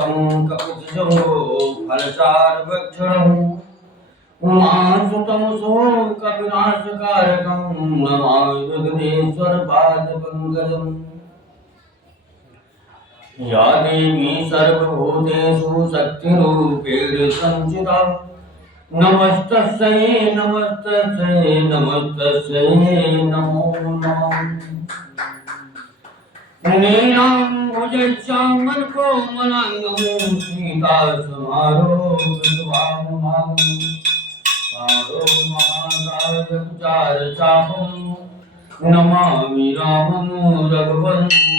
तं कपितजो फलचारुभक्षणं उमासुतं शोकविनाशकारकं नमामि विघ्नेश्वरपादपङ्कजम्। या देवी सर्वभूतेषु शक्तिरूपेण संस्थिता नमस्तस्यै नमस्तस्यै नमस्तस्यै नमो नमः। नीलाम्बुजश्यामलकोमलाङ्गं सीतासमारोहं महाकायचापं नमामि रामं रघुवंशनाथम्।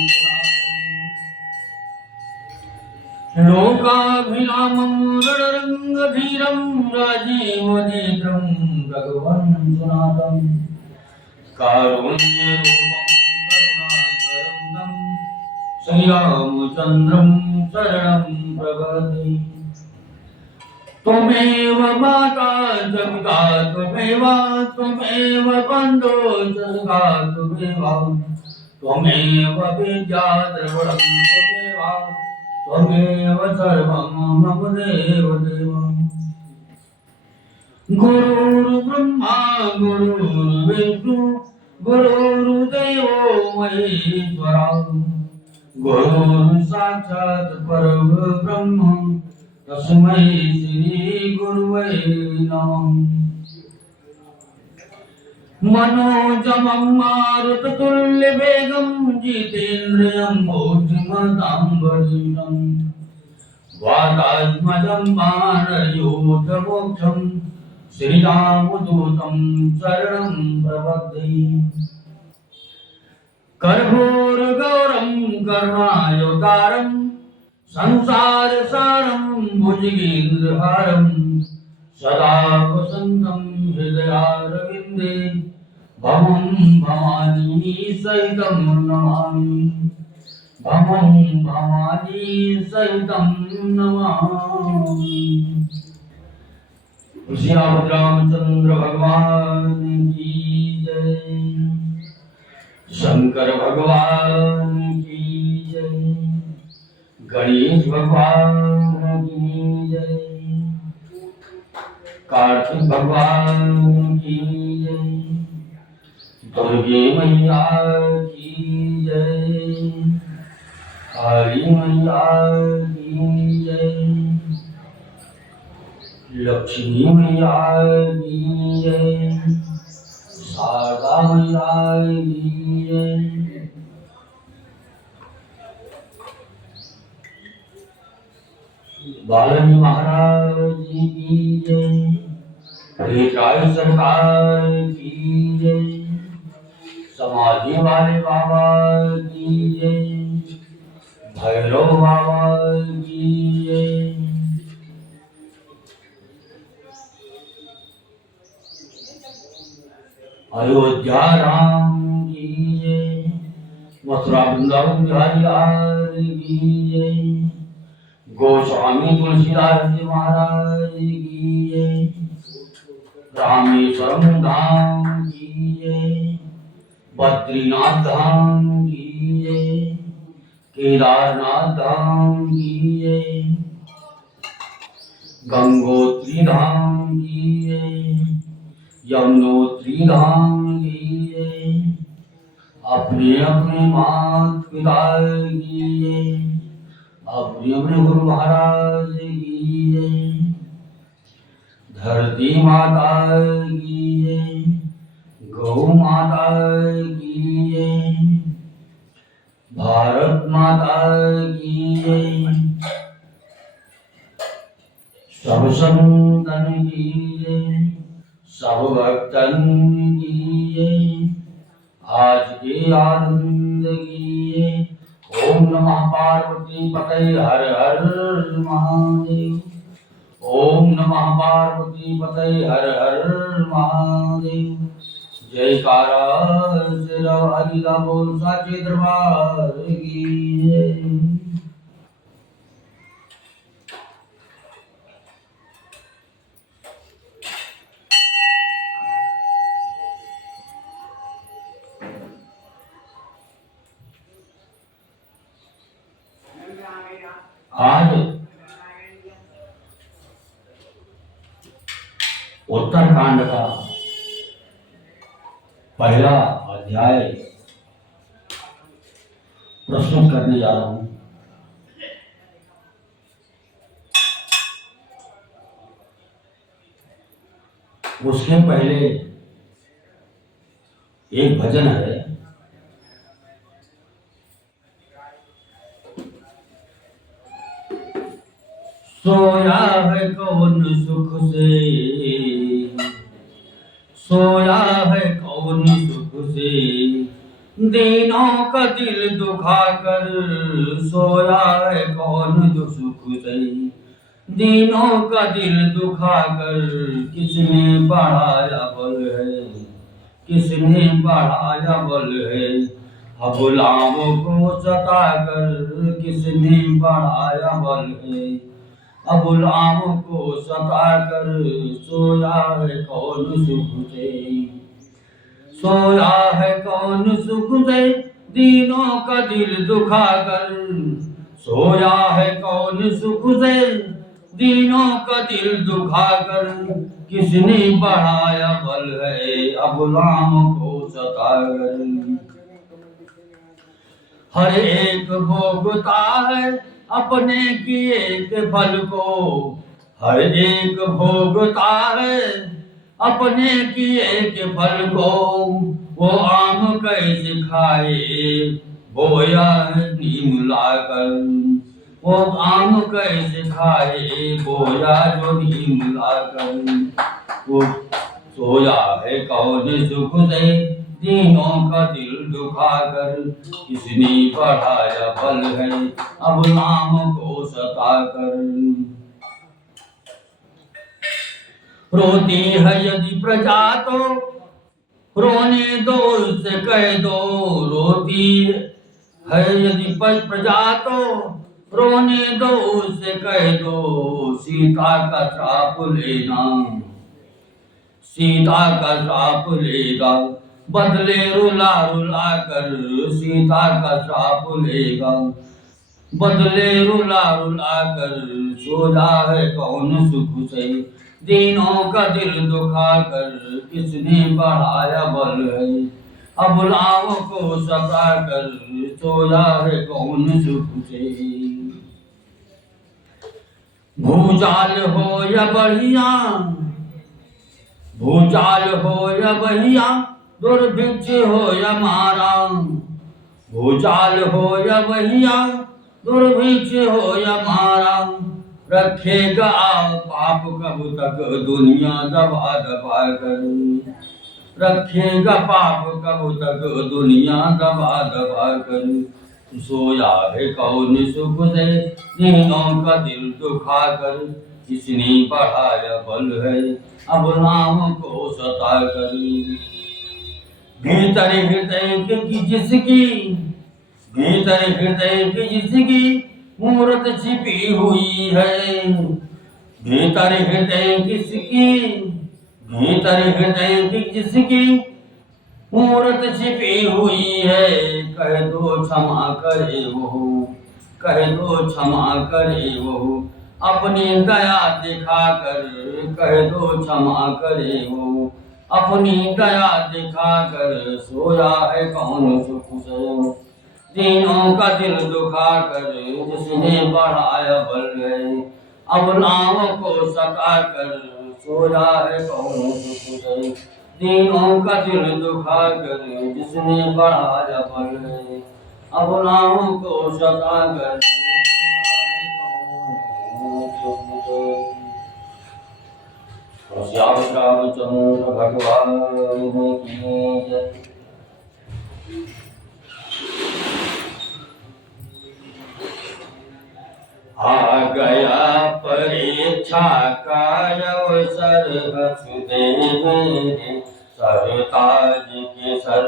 लोकाभिरामं रणरङ्गधीरं राजीवनेत्रं रघुवंशनाथम्। कारुण्यरूपं करुणाकरं श्रीरामचन्द्रं शरणं प्रपद्ये। त्वमेव माता च पिता त्वमेव बन्धो च सखा त्वमेव विद्या द्रविणं त्वमेव सर्वं मम देवदेव। गुरुर्ब्रह्मा गुरुर्विष्णु गुरुर्देवो महेश्वरा गुरुर्साक्षात् परब्रह्म तस्मै श्री गुरुवे नमः। मनोजवं मारुततुल्यवेगं जितेन्द्रियं बुद्धिमतां वरिष्ठं वातात्मजं वानरयूथमोक्षं श्रीरामदूतं शरणं प्रपद्ये। कर्पूरगौरं करुणावतारं संसारसारं भुजगेन्द्रहारं सदा वसन्तं हृदयारविन्दे भवं भवानी सहितं नमामि भवं भवानी सहितं नमामि। श्री रामचंद्र भगवान की जय। शंकर भगवान की जय। गणेश भगवान की जय। कार्तिक भगवान की जय। दुर्गे मैया की जय। काली मैया की जय। लक्ष्मी मैया की जय। शारदा मैया की जय। बालाजी महाराज जी की जय। राय सरकार की जय। समाधि वाले बाबा की जय। भैरव बाबा की जय। अयोध्या राम की जय। मथुरा वृंदावन बिहारी लाल की जय। गोस्वामी तुलसीदास जी महाराज की जय। रामेश्वरम धाम की जय। बद्रीनाथ धाम की जय। केदारनाथ धाम की जय। गंगोत्री धाम की जय। यमुनोत्री धाम की जय। अपने अपने माता पिता की जय। अपने अपने गुरु महाराज की जय। धरती माता की जय। गौ माता की जय। भारत माता की जय। सब संतन की जय। सब भक्तन की जय। आज के आनंद की जय। ओम नमः पार्वती पतये हर हर महादेव। ओम नमः पार्वती पतये हर हर महादेव। जयकारा तेरा हरिदा बोल साचे दरबार की जय। आज उत्तरकांड का पहला अध्याय प्रस्तुत करने जा रहा हूं। उसके पहले एक भजन है। सोया है कौन सुख से, सोया है कौन सुख से, दीनों का दिल दुखा कर। सोया है कौन जो सुख से, दीनों का दिल दुखा कर। किसने बढ़ाया बल है, किसने बढ़ाया बल है, गुलामों को सता कर। किसने बढ़ाया बल है, अब गुलामों को सता कर। सोया है कौन सुख से, सोया है कौन सुख से, दीनों का दिल दुखा कर। सोया है कौन सुख से, दीनों का दिल दुखा कर। किसने बढ़ाया बल है, अब गुलामों को सता कर। हर एक भोगता है अपने किए के फल को, हर एक भोगता है अपने किए के फल को। वो आम कैसे खाए बोया नीम लाकर, वो आम कैसे खाए बोया जो नीम लाकर। वो सोया है कौन सुख से, दीनों का दिल दुखा कर। किसने बढ़ाया बल है, अब नाम को सता कर। रोती है यदि प्रजा तो रोने दो उससे कह दो। रोती है यदि प्रजा तो रोने दो उससे कह दो। सीता का श्राप लेना, सीता का श्राप लेगा बदले रुला रुला कर। सीता का श्राप लेगा बदले रुला रुला कर। सोया है कौन सुख से, दीनों का दिल दुखा कर। किसने बढ़ाया बल है, अब गुलामों को सता कर। सोया है कौन सुख से। भूचाल हो या बढ़िया, भूचाल हो या बढ़िया, दुर्भिक्ष हो या मारा। भूचाल हो या बढ़िया, दुर्भिक्ष हो या मारा। रखेगा पाप कब तक दुनिया दबा दबा कर। रखेगा पाप कब तक दुनिया दबा दबा कर। सोया है कौन सुख से, दीनों का दिल दुखा कर। किसने बढ़ाया बल है, अब नाम को सता कर। भीतर हृदय की जिसकी, भीतर हृदय की जिसकी मूर्त छिपी हुई है। भीतर हृदय किसकी, भीतर हृदय की जिसकी मूर्त छिपी हुई है। कह दो क्षमा करे वो, कह दो क्षमा करे वो, अपनी दया दिखा कर। कह दो क्षमा करे वो, अपनी दया दिखा कर। सोया है कौन सुख से, दीनों का दिल दुखा कर। जिसने बढ़ाया बल है, अब नाम को सता कर। सोया है कौन सुख से, दीनों का दिल दुखा कर। जिसने बढ़ाया बल है, अब नाम को सता कर। श्याम रामचंद्र भगवान की जय। आ गया परीक्षा का अवसर, हंसदेव मेरे सरताज के सर।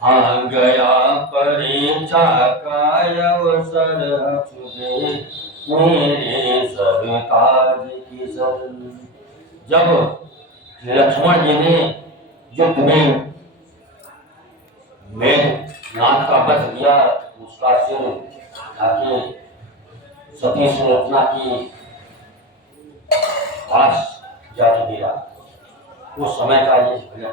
आ गया परीक्षा का अवसर, हंसदेव मेरे सरताज के सर। जब लक्ष्मण जी ने युद्ध में मेघनाद का वध किया, उसका सिर उठाके सती सुलोचना की पास जाके गिरा। उस समय का ये भजन है।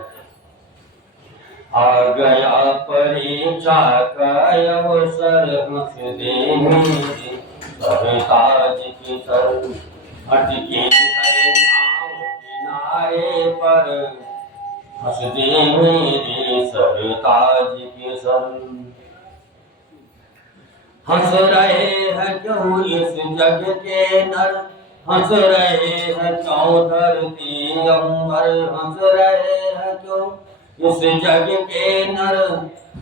आ गया परीक्षा का अवसर हंस दे मेरे सरताज के सर, अटके है नाव किनारे पर हंस दे मेरे सरताज के सर। हंस रहे हैं क्यों इस जग के नर, हंस रहे हैं क्यों धरती अंबर, हंस रहे हैं क्यों इस जग के नर,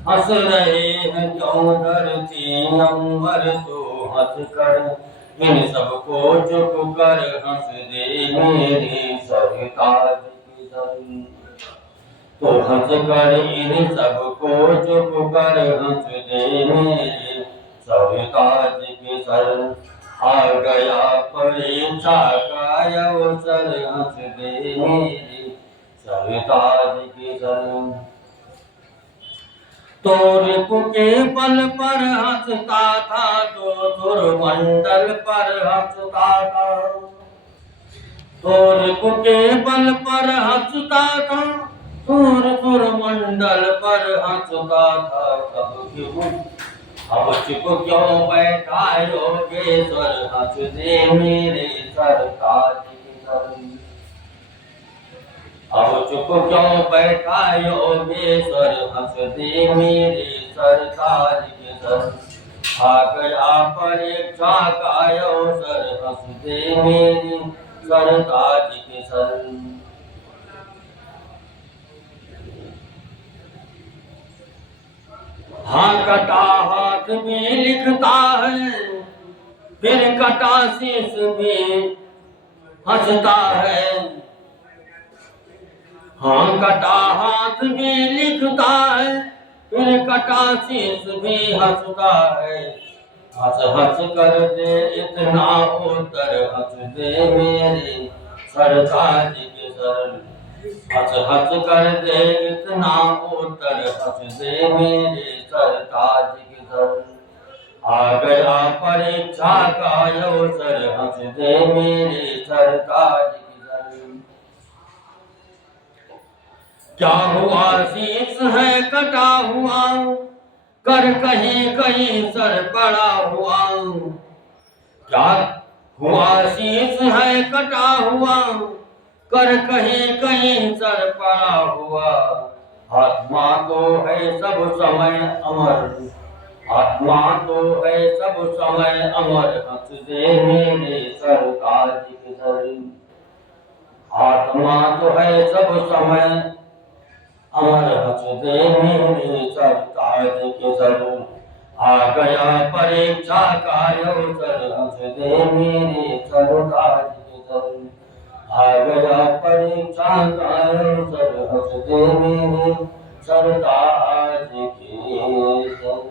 हंस रहे हैं क्यों धरती अंबर। तो हंस कर इन सबको चुप कर हंस दे मेरे सरताज के सर। तो हंस कर इन सबको चुप कर हंस दे मेरे सरताज के सर। आ गया परीक्षा का अवसर हंस दे मेरे सरताज के सर। तो रिपु के बल पर हंसता था तो सुरमंडल पर हंसता था, तो रिपु के बल पर हंसता था सुरमंडल पर हंसता था। तब क्यों अब चुप क्यों बैठा योगेश्वर, हंस दे मेरे सरताज के सर। अब चुप क्यों बैठा योगेश्वर, हंस दे मेरे सरताज के सर। आ गया परीक्षा का अवसर हंस दे मेरे सरताज के सर। हाँ कटा हाथ में लिखता है, फिर कटा शीश में हंसता है। हाँ कटा हाथ में लिखता है, फिर कटा शीश में हंसता है। हंस हंस कर दे इतना उत्तर हंस दे मेरे सरताज के सर। हंस हंस कर दे इतना उत्तर हंस दे मेरे सरताज के सर। आ गया परीक्षा का अवसर हंस दे मेरे सरताज के सर। क्या हुआ शीश है कटा हुआ, कर कहीं कहीं सर पड़ा हुआ। क्या हुआ शीश है कटा हुआ, कर कहीं कहीं सर पड़ा हुआ। आत्मा तो है सब समय अमर, आत्मा तो है सब समय अमर हंस दे मेरे सरताज के सर। आत्मा तो है सब समय अमर हंस दे मेरे सरताज के सर। आ गया परीक्षा का अवसर हंस दे मेरे सरताज के सर। आ गया परीक्षा का अवसर हंस दे मेरे सरताज के सर।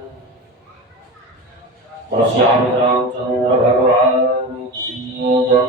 और श्याम रामचंद्र भगवान की जय।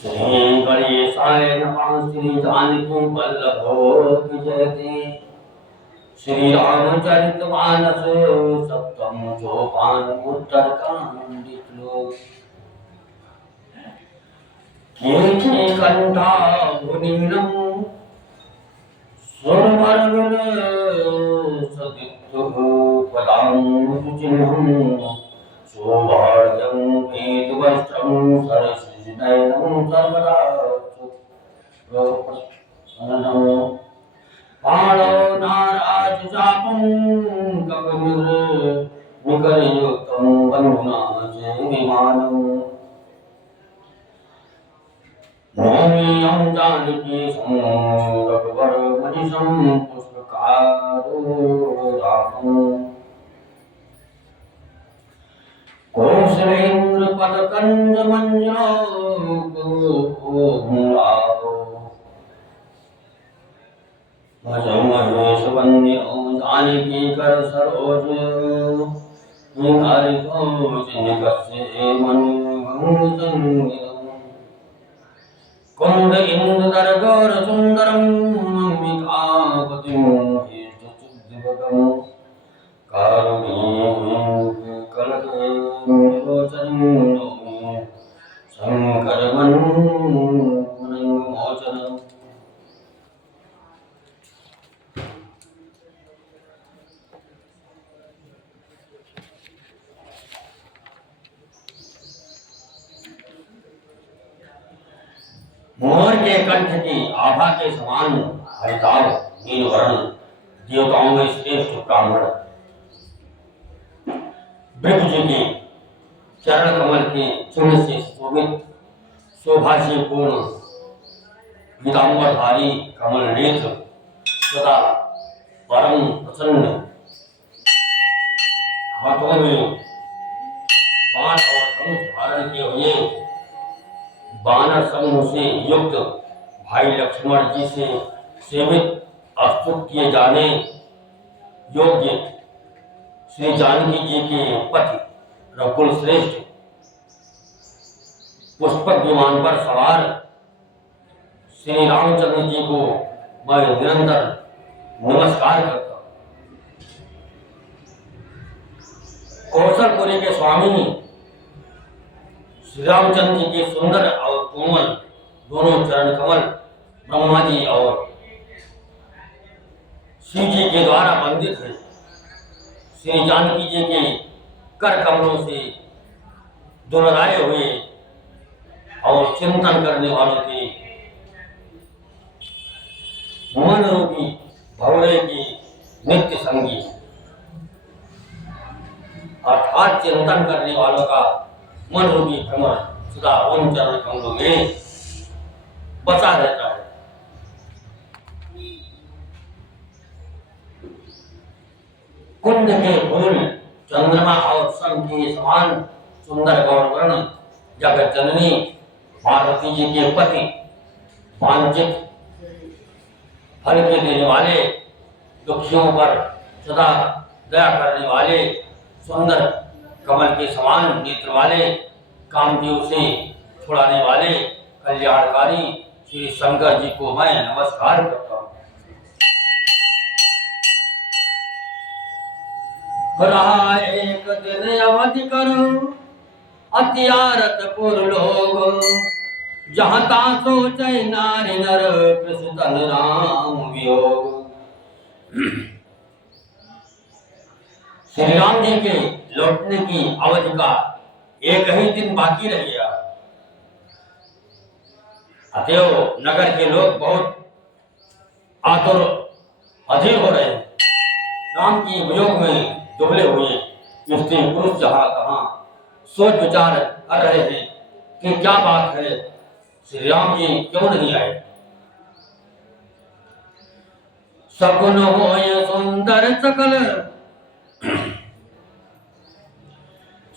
श्री गणेशाय नमः। श्री जानकी वल्लभो विजयते। श्री रामचरितमानस सप्तम सोपान उत्तरकांड श्लोक। कंठा मुनिनम स्वरवर्गल सदित्तु पदांशुचिह्नं शोभाढ्यं वेदवस्त्रं सरसिजनयनं सर्वदा पाणौ नाराजचापं कपिमुखनियुक्तं बन्धुना विमानम्। नौमी जानकी रघुवर मनीषं पुष्पकारो रामं। कौशलेन्द्र पद कंज मंजो महेश वन्यो जानकी कर सरोज कुंद इंद दरगोर सुंदरम अंबिकापतिं हेतुदिवकम् मोर के कंठ की आभा के समान हरिताभ नील वर्ण देवताओं में श्रेष्ठ ब्राह्मण भृगु जी के चरण कमल के चिन्ह से शोभित शोभा से पूर्ण पीताम्बरधारी कमल नेत्र सदा परम प्रसन्न हाथों में बाण और धनुष धारण किए हुए बानर समूह से युक्त भाई लक्ष्मण जी से सेवित स्तुत किए जाने योग्य श्री जानकी जी के पति रघुकुल श्रेष्ठ पुष्पक विमान पर सवार श्री रामचंद्र जी को मैं निरंतर नमस्कार करता हूँ। कौशलपुरी के स्वामी श्री रामचंद्र जी के सुंदर और कोमल दोनों चरण कमल ब्रह्मा जी और शिव जी के द्वारा वंदित है। श्री जानकी जी के कर कमलों से दुलराए हुए और चिंतन करने वालों के मन रूपी भवरे की नित्य संगी अर्थात चिंतन करने वालों का मन रूपी भ्रमण सदा उन चरण कमलों में बचा रहता है। कुंद के फूल चंद्रमा और सन के समान सुंदर गौरवर्ण जगत जननी पार्वती जी के पति वांछित फल के देने वाले दुखियों पर सदा दया करने वाले सुंदर कमल के समान नेत्र वाले कामदेव से छुड़ाने वाले कल्याणकारी श्री शंकर जी को मैं नमस्कार करता हूँ। रहा एक दिन अवधि कर अत्यारत पुर लोग जहाँ ता सोचे नारी नर प्रसुतन राम वियोग। श्री राम जी के लौटने की अवधि का एक ही दिन बाकी रह गया। अतएव नगर के लोग बहुत आतुर अधीर हो रहे हैं। राम की वियोग में दुबले हुए स्त्री पुरुष जहाँ तहाँ सोच विचार कर रहे हैं कि क्या बात है, श्री राम जी क्यों नहीं आए। सगुन होय सुंदर सकल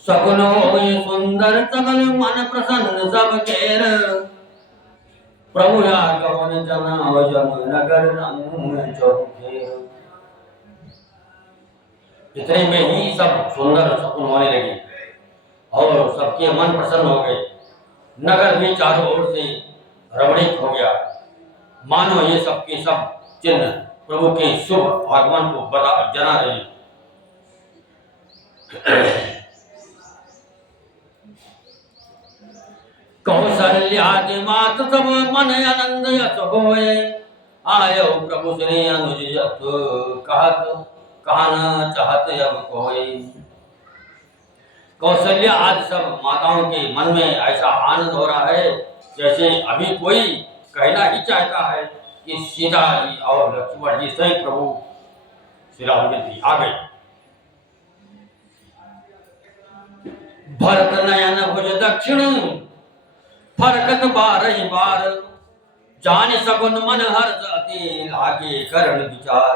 सगुन होय सुंदर सकल मन प्रसन्न सब केर प्रभु आगमन जना जम नगर रंग चौकेर। इतने में ही सब सुंदर सपन होने लगे और सबके मन प्रसन्न हो गए। नगर भी चारों ओर से रमणीक हो गया, मानो ये सब के सब चिन्ह प्रभु के शुभ आगमन को जना रहे। कौशल्यादि मात सब मन आनंद यत होए आयो प्रभु श्री अनुज यत कहत कहना चाहते अब कोई। कौशल्या आदि सब माताओं के मन में ऐसा आनंद हो रहा है जैसे अभी कोई कहना ही चाहता है कि सीता जी और लक्ष्मण जी सहित प्रभु श्री रामचंद्र जी आ गए। भरत नयन भुज दक्षिण फरकत बारही बार जान सगुन मन हर्ष अति लागे करण विचार।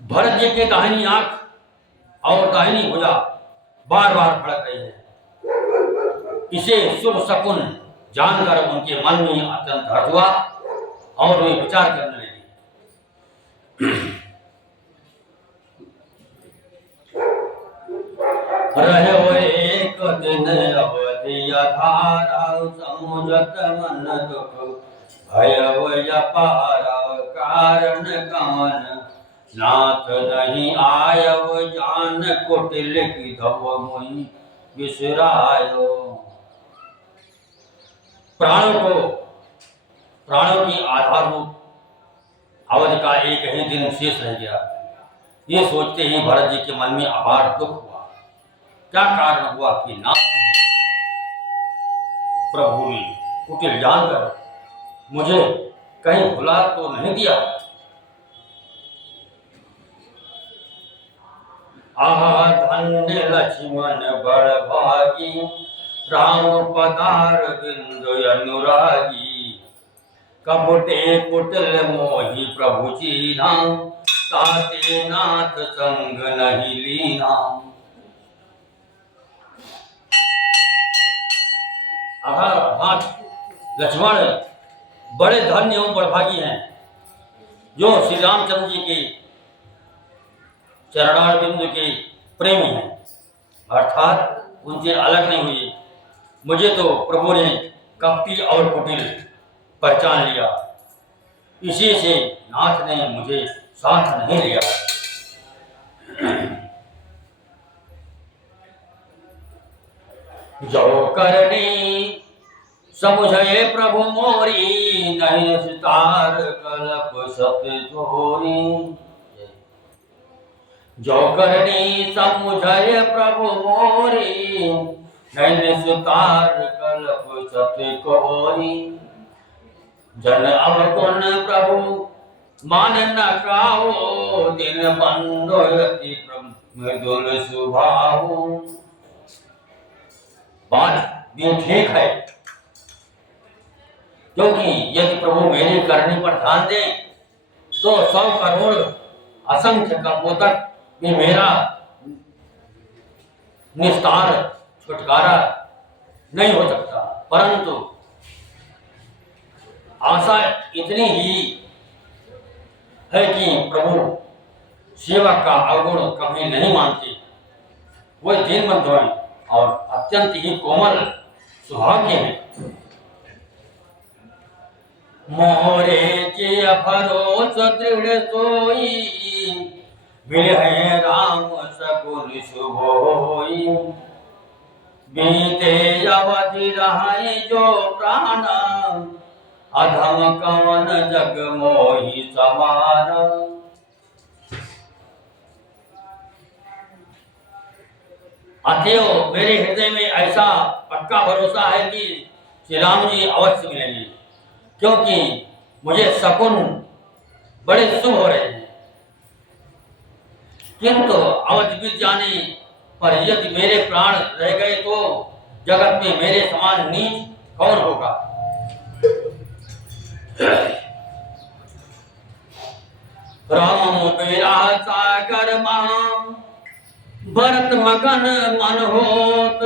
भरत जी के दाहिनी आंख और दाहिनी भुजा बार बार फड़क रही है। इसे शुभ शकुन जानकर उनके मन में अत्यंत हर्ष हुआ और वे विचार करने लगे। रहे एक दिन अवधि अधारा, समुझत मन दुख भय अपारा। कारण कवन नाथ नहीं आयव, जान कुटिल की धव मुहि विसरायो। प्राणों की आधार रूप अवध का एक ही दिन शेष रह गया। ये सोचते ही भरत जी के मन में अपार दुख हुआ। क्या कारण हुआ कि नाथ प्रभु ने कुटिल जानकर मुझे कहीं भुला तो नहीं दिया। आहा धन्य लक्ष्मण बड़ भागी, राम पदार बिंदु अनुरागी। कपटे कुटिल मोहि प्रभु चीन्हा, ताते नाथ संग नहीं लीना। आहा नाथ लक्ष्मण बड़े धन्य एवं बड़भागी हैं, जो श्री रामचंद्र जी के चरणारविंद के प्रेमी हैं, अर्थात उनसे अलग नहीं हुए। मुझे तो प्रभु ने कपटी और कुटिल पहचान लिया, इसी से नाथ ने मुझे साथ नहीं लिया। जो करनी समुझे प्रभु मोरी, नहीं सितार कलप सत जोरी। जो करनी समुझे प्रभु मोरी, नहीं सितार कलप सत कोरी। जन अवगुण प्रभु मान न काओ, दिन बंधो यति मृदुल स्वभाव। बात भी ठीक है, क्योंकि यदि प्रभु मेरे करने पर ध्यान दे तो 100 करोड़ असंख्य कल्पों तक भी मेरा निस्तार छुटकारा नहीं हो सकता। परंतु आशा इतनी ही है कि प्रभु सेवक का अवगुण कभी नहीं मानते। वो दीनबंधु हैं और अत्यंत ही कोमल स्वभाव के हैं। मोरे के भरोस दृढ़ सोई, मिले राम सगुन शुभ होई। बीते अवधि रहाई जो प्राणा, अधम कवन जग मोहि समाना। अतएव मेरे हृदय में ऐसा पक्का भरोसा है कि श्री राम जी अवश्य मिलेंगे, क्योंकि मुझे शकुन बड़े शुभ हो रहे हैं। किंतु अवध बीत जाने पर यदि मेरे प्राण रह गए तो जगत में मेरे समान नीच कौन होगा। राम बेरा सागर महा, भरत मगन मन होत।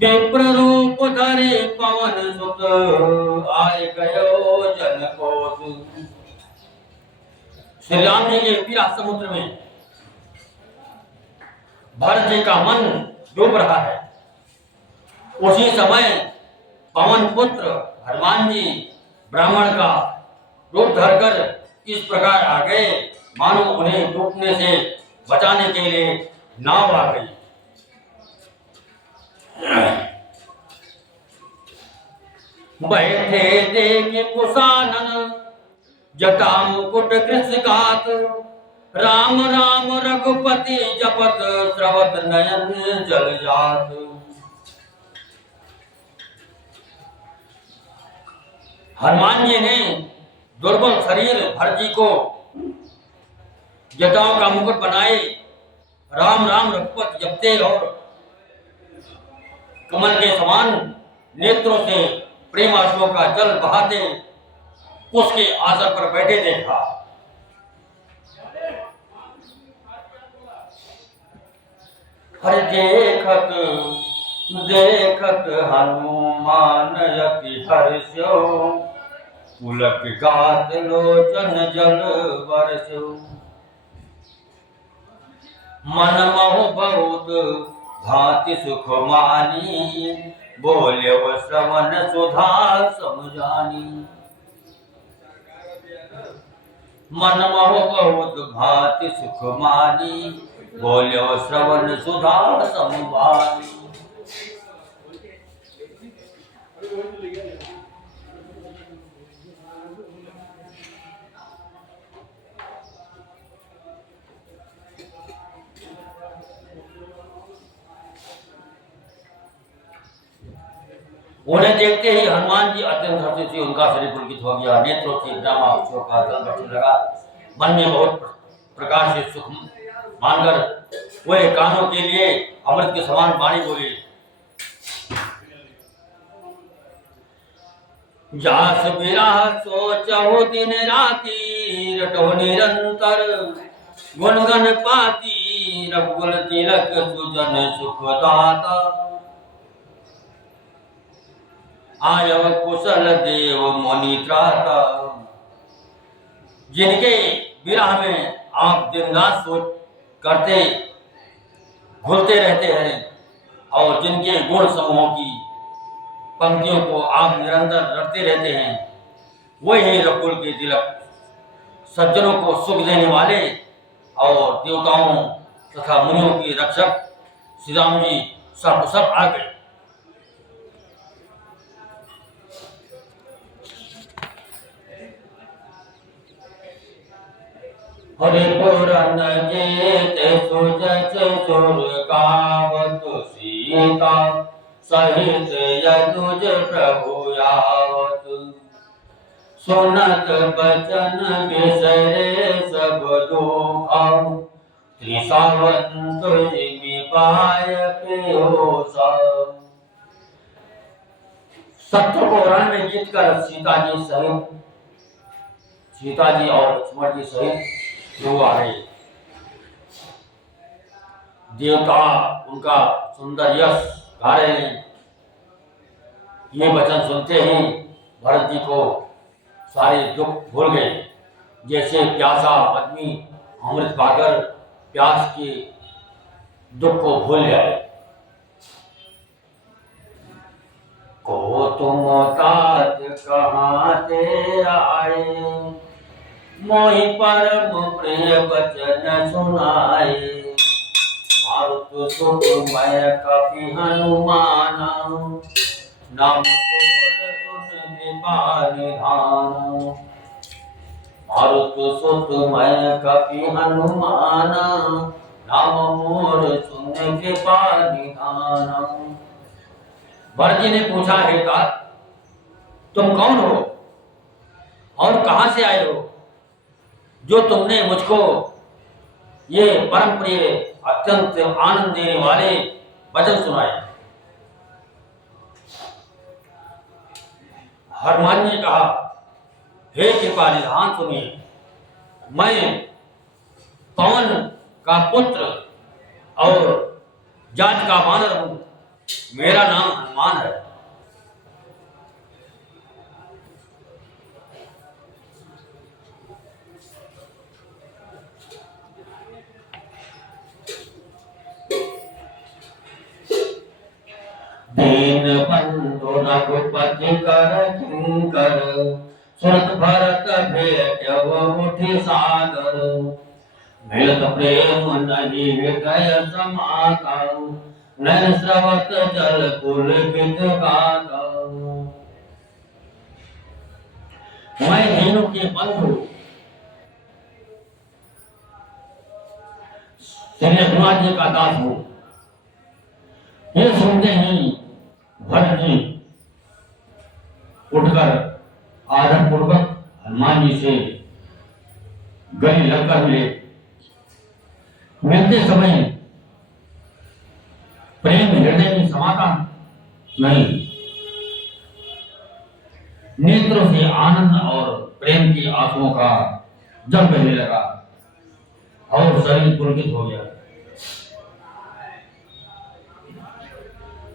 विप्र रूप धरे पवन सुत, आय गयो जनकोत। श्री राम जी के विरह समुद्र में भरत जी का मन डूब रहा है। उसी समय पवन पुत्र हनुमान जी ब्राह्मण का रूप धरकर इस प्रकार आ गए, मानो उन्हें डूबने से बचाने के लिए नाव आ गई। बैठे देख कुशानन, जटा मुकुट कृषिकात। राम राम रघुपति जपत, स्रवत नयन जल जात। हनुमान जी ने दुर्बल शरीर भरत जी को जटाओं का मुकुट बनाए, राम राम रघुपति जपते और कमल के समान नेत्रों से प्रेम आंसुओं का जल बहाते उसके आसन पर बैठे देखा। हर देखत देखत हनुमान यति हर्षो, पुलक गात लोचन जल बरसो। मन मोह बहुत भांति सुख मानी, बोल्यो श्रवण सुधा समझानी। मन मोह बहुत भांति सुख मानी, बोल्यो श्रवण सुधा समझानी। उन्हें देखते ही हनुमान जी अत्यंत हर्षित हुए, उनका शरीर पुलकित हो गया, नेत्रों से ड्रामा उत्सव का जल बरसने लगा। मन में बहुत प्रकार से सुख मानकर वे कानों के लिए अमृत के समान वाणी बोले। जास बिरह सोचहु दिन राति, रटहु निरंतर गुणगन पाती, रघुकुल तिलक सुजन सुख दाता। आयव कुशल देव मुनि त्राता। जिनके विरह में आप दिन रात सोच करते घुलते रहते हैं और जिनके गुण समूहों की पंक्तियों को आप निरंतर रटते रहते हैं, वही रघुकुल के तिलक, सज्जनों को सुख देने वाले और देवताओं तथा मुनियों के रक्षक श्री राम जी सब आ गए। हरिपुरन जेते सुजस सुर गावत, सीता सहित यदुज प्रभु आवत। सुनत बचन बिसरे सब दुखा, त्रिसावंत पाय पेयोसा। शत्रु को रण में जीत कर सीता जी और लक्ष्मण जी सहित वो आए। देवता उनका सुंदर यश गा रहे हैं। ये वचन सुनते ही भरत जी को सारे दुख भूल गए, जैसे प्यासा आदमी अमृत पाकर प्यास के दुख को भूल जाए। को तुम तात कहाँ से आए, मोहि परम प्रिय वचन सुनाए। मारुत सुत मैं कपि हनुमान, नाम तोर सुन कृपा निधान। मारुत सुत मैं कपि हनुमान, नाम मोर सुन कृपा निधान। भरत जी ने पूछा, हे तात, तुम कौन हो और कहां से आए हो, जो तुमने मुझको ये परम प्रिय अत्यंत आनंद देने वाले वचन सुनाए। हनुमान ने कहा, हे कृपा निधान सुनिए, मैं पवन का पुत्र और जात का वानर हूं, मेरा नाम हनुमान है। दीन बंधु रघुपति कर किंकर, सुरत भरत भेटव मुठि सागर। मिलत प्रेम नहीं हृदय समाता, नैन स्रवत जल पुलकित गाता। मैं दीनों के बंधु श्री रघुनाथ जी का दास हूं। ये सुनते ही भरत जी उठकर आदर पूर्वक हनुमान जी से गले लगकर मिलते समय प्रेम हृदय में समाता नहीं, नेत्रों से आनंद और प्रेम की आंसुओं का जल बहने लगा और शरीर पुलकित हो गया।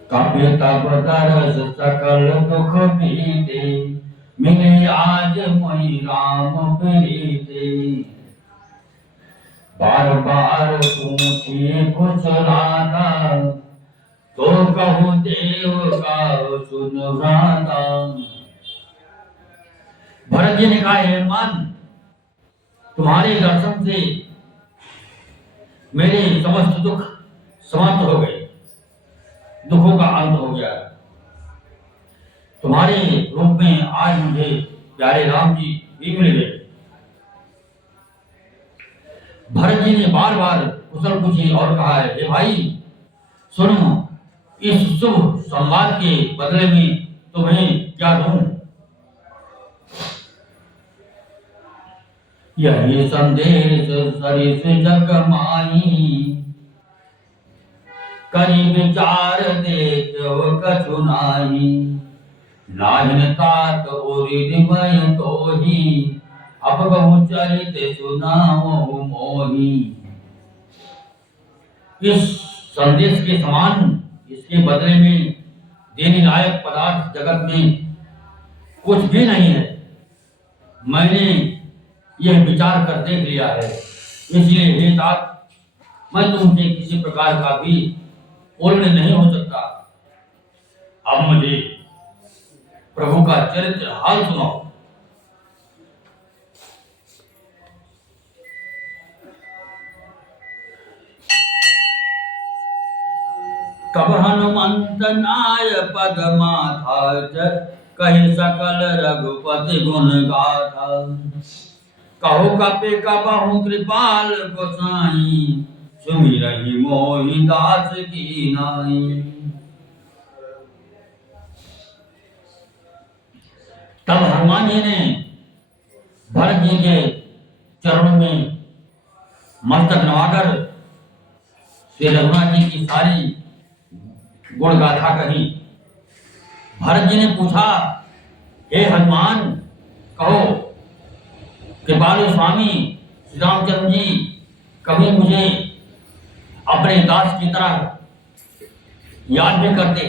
कभी तब दरस सकल दुख बीते, मिले आज मोहि राम प्रीते। बार बार पूछे कुछ राधा, तो कहूँ देव का सुन भ्राता। भरत जी ने कहा, हे हनुमान, तुम्हारे दर्शन से मेरे समस्त दुख समाप्त हो गए, दुखों का अंत हो गया। तुम्हारे रूप में आज मुझे प्यारे राम जी भी मिल गए। भरत जी ने बार बार कुशल पूछी और कहा है, हे भाई सुनो, इस शुभ संवाद के बदले में तुम्हें क्या दूं? यही संदेश सरिस जग माही, करी विचार देखो कछु नाही। नाहिन तात उरिदिमय तोही, अब कहूँ चरित सुनाओ मोही। इस संदेश के समान इसके बदले में देने लायक पदार्थ जगत में कुछ भी नहीं है। मैंने यह विचार कर देख लिया है, इसलिए हे तात, मैं तुमसे किसी प्रकार का भी पूर्ण नहीं हो सकता। अब मुझे प्रभु का चरित्र हाल सुनाओ। कब हनुमंत नाय पद माथा, कही सकल रघुपति गुण गाथा। कहो कपि कबहु कृपाल गोसाई, सुमिरहि मोहि दास की नाई। तब हनुमान जी ने भरत जी के चरणों में मस्तक नवाकर श्री रघुनाथ जी की सारी गुण गाथा कही। भरत जी ने पूछा, हे हनुमान, कहो कृपालु स्वामी श्री रामचंद्र जी कभी मुझे अपने दास की तरह याद भी करते।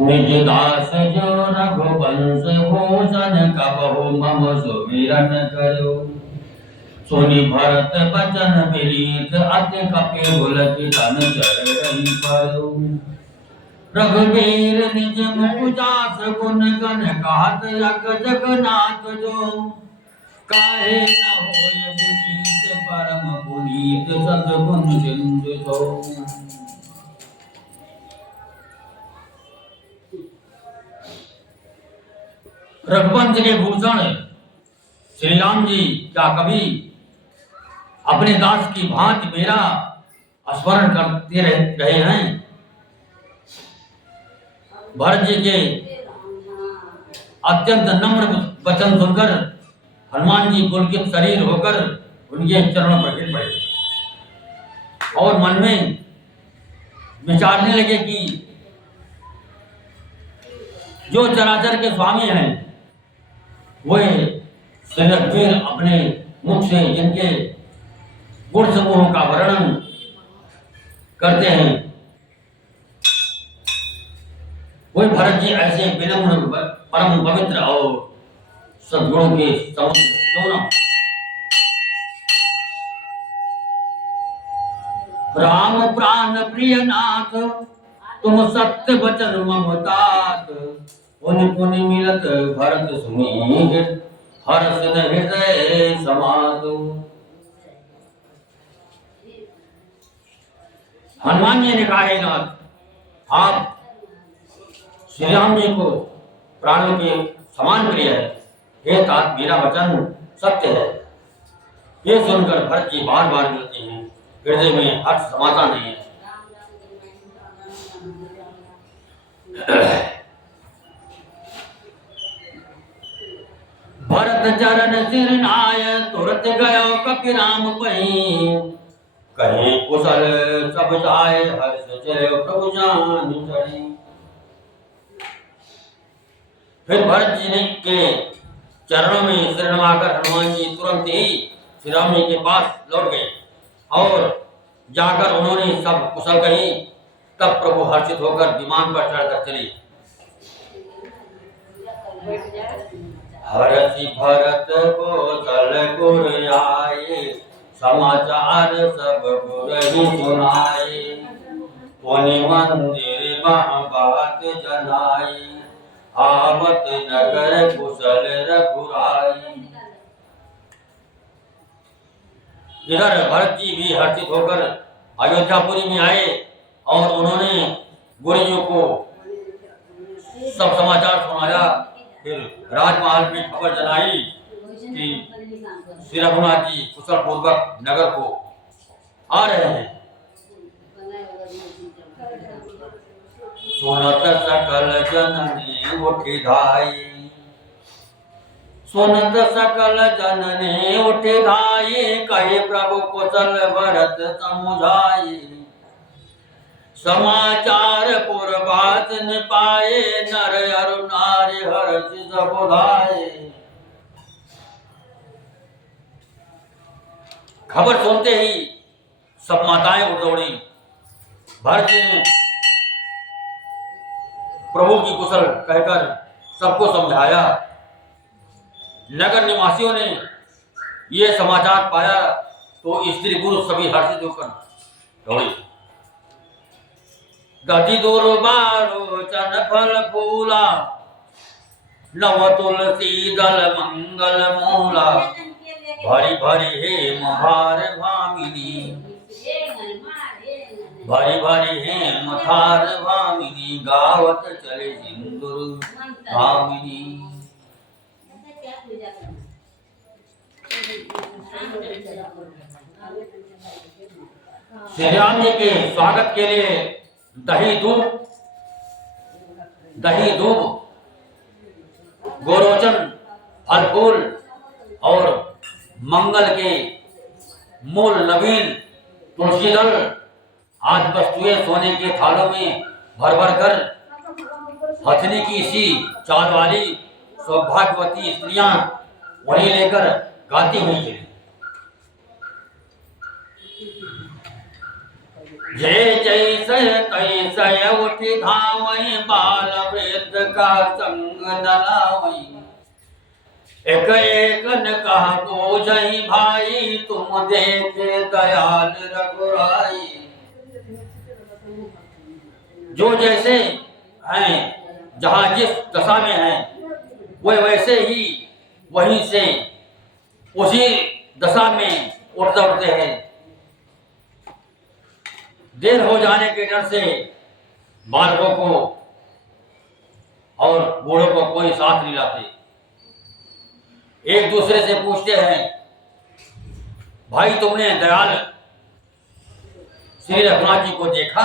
निज दास जो रघुवंश भूषण, कबहु मम सुमिरन करो। सुनि भरत बचन विनीत, अति कपिकुल कीर्तन चरण परो। रघुवीर निज मुख जास गुण गण, कहत जग जगन्नाथ जो। काहे न होय विनीत, परम पुनीत सद्गुण सिंधु जो। रघुवंश के भूषण श्री राम जी क्या कभी अपने दास की भांति मेरा स्मरण करते रहे हैं? भरत जी के अत्यंत नम्र वचन सुनकर हनुमान जी पुलकित शरीर होकर उनके चरणों पर गिर पड़े और मन में विचारने लगे कि जो चराचर के स्वामी हैं, वे श्री रघुवीर अपने मुख से जिनके गुण समूहों का वर्णन करते हैं, वही भरत जी ऐसे विनम्र परम पवित्र और सद्गुणों के समुद्र क्यों न। राम प्राण प्रिय नाथ, तुम सत्य वचन मम तात। पुनि पुनि मिलत भरत सुनी, हर्ष हृदय समातो। हनुमान जी ने कहा, हे नाथ, आप श्री राम जी को प्राणों के समान प्रिय है। हे तात, मेरा वचन सत्य है। ये सुनकर भरत जी बार बार मिलते हैं, हृदय में हर्ष समाता नहीं है। भरत चरण सिर नाय, तुरत गयो कपि राम पहीं। कहीं कुशल सब जाय, हर्ष जय प्रभु जान चढ़ी। फिर भरत जी ने के चरणों में सिर नवाकर हनुमान जी तुरंत ही श्री राम जी के पास लौट गए और जाकर उन्होंने सब कुशल कही। तब प्रभु हर्षित होकर विमान पर चढ़कर चले। हर्षि भरत कौशल आए, समाचार सब गुरहि सुनाए। पुनि मंदिर बात जनाई, आवत नगर कुशल रघुराई। इधर भरत जी भी हर्षित होकर अयोध्यापुरी में आए और उन्होंने गुरुजियों को सब समाचार सुनाया। फिर राजमहल में खबर जनाई कि श्री रघुनाथ जी कुशल पूर्वक नगर को आ रहे हैं। सुनत सकल जननी उठी धाई, सुनत सकल जननी उठी धाई। कहे प्रभु कुशल भरत समुझाई। समाचार पुरबात न पाए, नर अरु नारी हर्षि सब उधाए। खबर सुनते ही सब माताएं उठ दौड़ी। भरत जी ने प्रभु की कुशल कहकर सबको समझाया। नगर निवासियों ने ये समाचार पाया तो स्त्री पुरुष सभी हर्षित होकर दौड़े। गति दुर्बारोचन फल फूला, नव तुलसी दल मंगल मूला। भरी भरी हेम भार भामिनी, भरी भरी हेम थार भामिनी। गावत चले सिंदूर भामिनी। श्री राम जी के स्वागत के लिए दही दूब, गोरोचन, फल फूल और मंगल के मूल नवीन तुलसी दल आज वस्तुएं सोने के थालों में भर भर कर हथनी की सी चाँद वाली सौभाग्यवती स्त्रियां वहीं लेकर गाती हुई चली। जय जैसे तैसे उठी धावई, बाल वृद्ध का संग दलावई। एक एक न कहा बोझई भाई, तुम देखे दयाल रघुराई। जो जैसे हैं, जहाँ जिस दशा में हैं, वे वैसे ही वहीं से उसी दशा में उठ दौड़ते हैं। देर हो जाने के डर से बालकों को और बूढ़ों को कोई साथ नहीं लाते। एक दूसरे से पूछते हैं, भाई तुमने दयाल श्री रघुनाथ जी को देखा?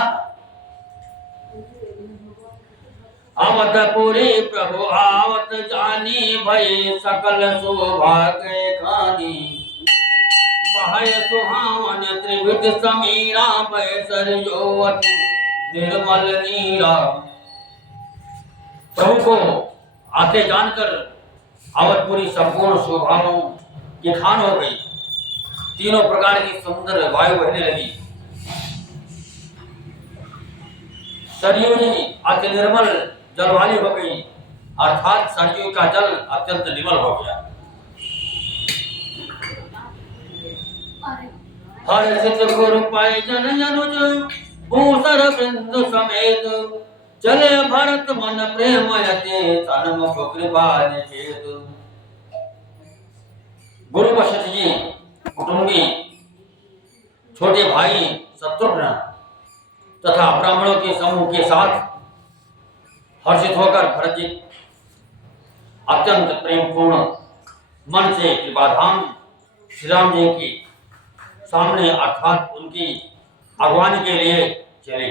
आवत पुरी प्रभु आवत जानी, भई सकल सौभाग्य खानी। बहय सुहावन त्रिभुज समीरा, बैसर योवत निर्मल नीरा। प्रभु को आते जानकर अवधपुरी संपूर्ण शोभाओं की खान हो गई। तीनों प्रकार की सुंदर वायु बहने लगी। सरयू जी अति निर्मल जल वाली हो गई, अर्थात सरयू का जल अत्यंत निर्मल हो गया। हर्षित गुरु पाए जन जनुज, भूसर बिंदु समेत। चले भरत मन प्रेम यते, सन्मुख कृपा निषेध। गुरु वशिष्ठ जी कुटुंबी छोटे भाई शत्रुघ्न तथा ब्राह्मणों के समूह के साथ हर्षित होकर भरत जी अत्यंत प्रेमपूर्ण मन से कृपाधाम श्री राम जी की सामने अर्थात उनकी अगवानी के लिए चले।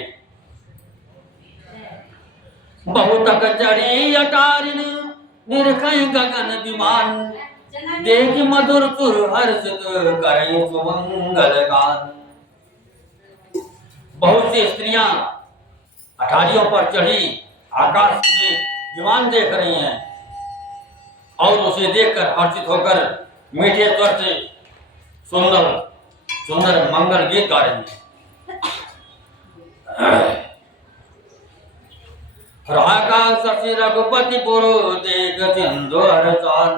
बहुत चढ़ी अटारिन निरखै गगन विमान, देख मधुर सुर हर्षित करे सुमंगल गान। बहुत सी स्त्रियां अटारियों पर चढ़ी आकाश में विमान देख रही हैं और उसे देखकर हर्षित होकर मीठे स्वर से सुंदर सुंदर मंगल गीत गा रही हैं। रागा शशि रघुपति पुरु देख सिंधु हरसान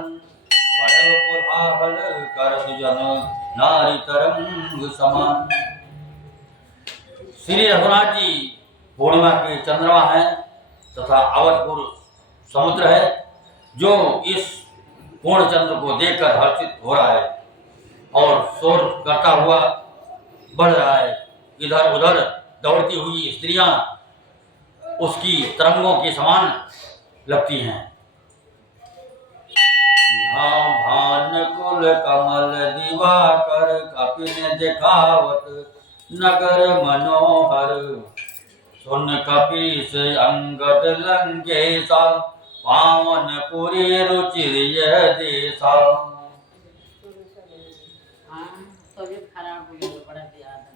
बड़व कोलाहल करत जन नारी तरंग समान। श्री रघुनाथ जी पूर्णिमा के चंद्रमा है तथा अवधपुर समुद्र है जो इस पूर्ण चंद्र को देखकर हर्षित हो रहा है और शोर करता हुआ बढ़ रहा है। इधर उधर दौड़ती हुई स्त्रियां उसकी तरंगों के समान लगती हैं। यहाँ भान कुल कमल दिवाकर कपिन दिखावत नगर मनोहर सुन कपीस अंगद लंकेशा पावन पुरी रुचिर यह देशा। तबीयत खराब हो गई, बड़ा ज्यादा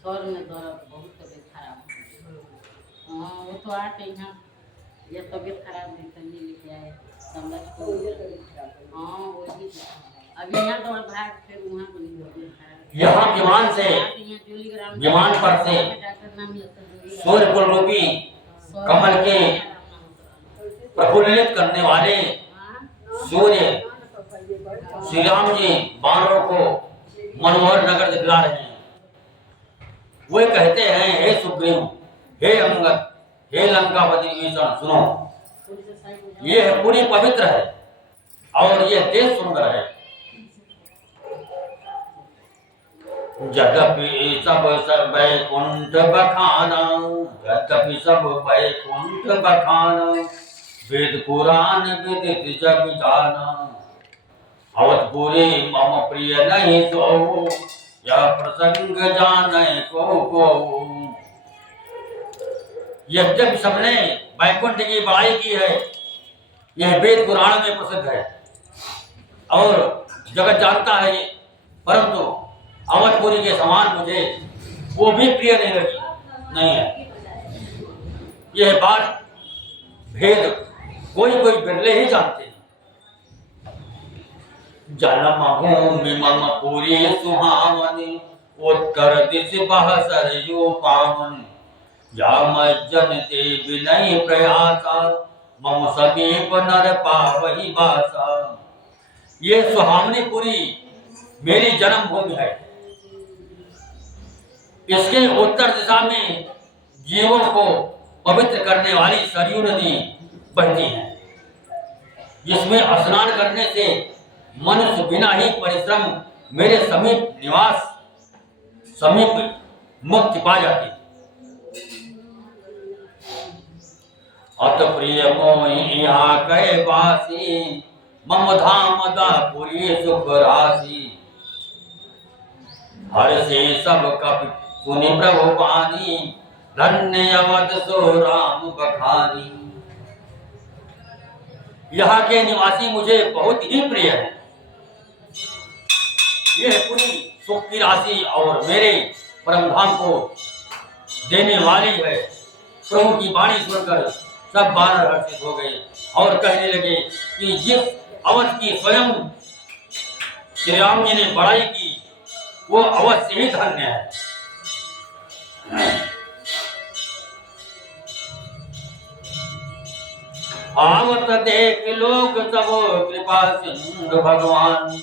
सर में दर्द, बहुत तबीयत खराब हो गई। हाँ वो तो आते यहाँ ये तबीयत खराब नहीं करने लेके आए समझ को। हाँ वही अभी यहाँ तो भाग फिर वहाँ को नहीं यहाँ विमान पर से सूर्य कुल रूपी कमल के प्रफुल्लित करने वाले सूर्य श्री राम जी बानरों को मनोहर नगर दिखला रहे हैं। वे कहते हैं, हे सुग्रीव, हे अंगद, हे लंकापति विभीषण, सुनो, यह पूरी पवित्र है और यह देश सुंदर है। यद्यपि सब वैकुंठ बखाना, यद्यपि सब वैकुंठ बखाना, वेद पुराण विदित जग जाना, अवधपुरी मम प्रिय नहीं तो यह प्रसंग जाने को। यद्यपि सबने वैकुंठ की बड़ाई की है, यह वेद पुराण में प्रसिद्ध है और जगत जानता है ये, परंतु अवधपुरी के समान मुझे वो भी प्रिय नहीं है। यह बात भेद कोई कोई बिरले ही जानते हैं। जन्म भूमि मम पुरी सुहावनी, उत्तर दिश बह सरयू पावन, या मज्जन ते विनय प्रयासा, मम समीप नर पावहि बासा। ये सुहावनी पुरी मेरी जन्म भूमि है। इसके उत्तर दिशा में जीवों को पवित्र करने वाली सरयू नदी बहती है, जिसमें स्नान करने से मनुष्य बिना ही परिश्रम मेरे समीप मुक्ति पा जाती। अत प्रिय मोहि यहाँ कहे बासी, मम धाम दापुरी सुख राशि, हर से सब कपि सुनि प्रभु पानी, धन्य अवध सो राम बखानी। यहाँ के निवासी मुझे बहुत ही प्रिय है। यह पूरी सुख की राशि और मेरे परम धाम को देने वाली है। प्रभु की वाणी सुनकर सब वानर हर्षित हो गए और कहने लगे कि जिस अवध की स्वयं श्री राम जी ने बड़ाई की वो अवश्य ही धन्य है। आवत देख लोक सब कृपा सिंधु भगवान,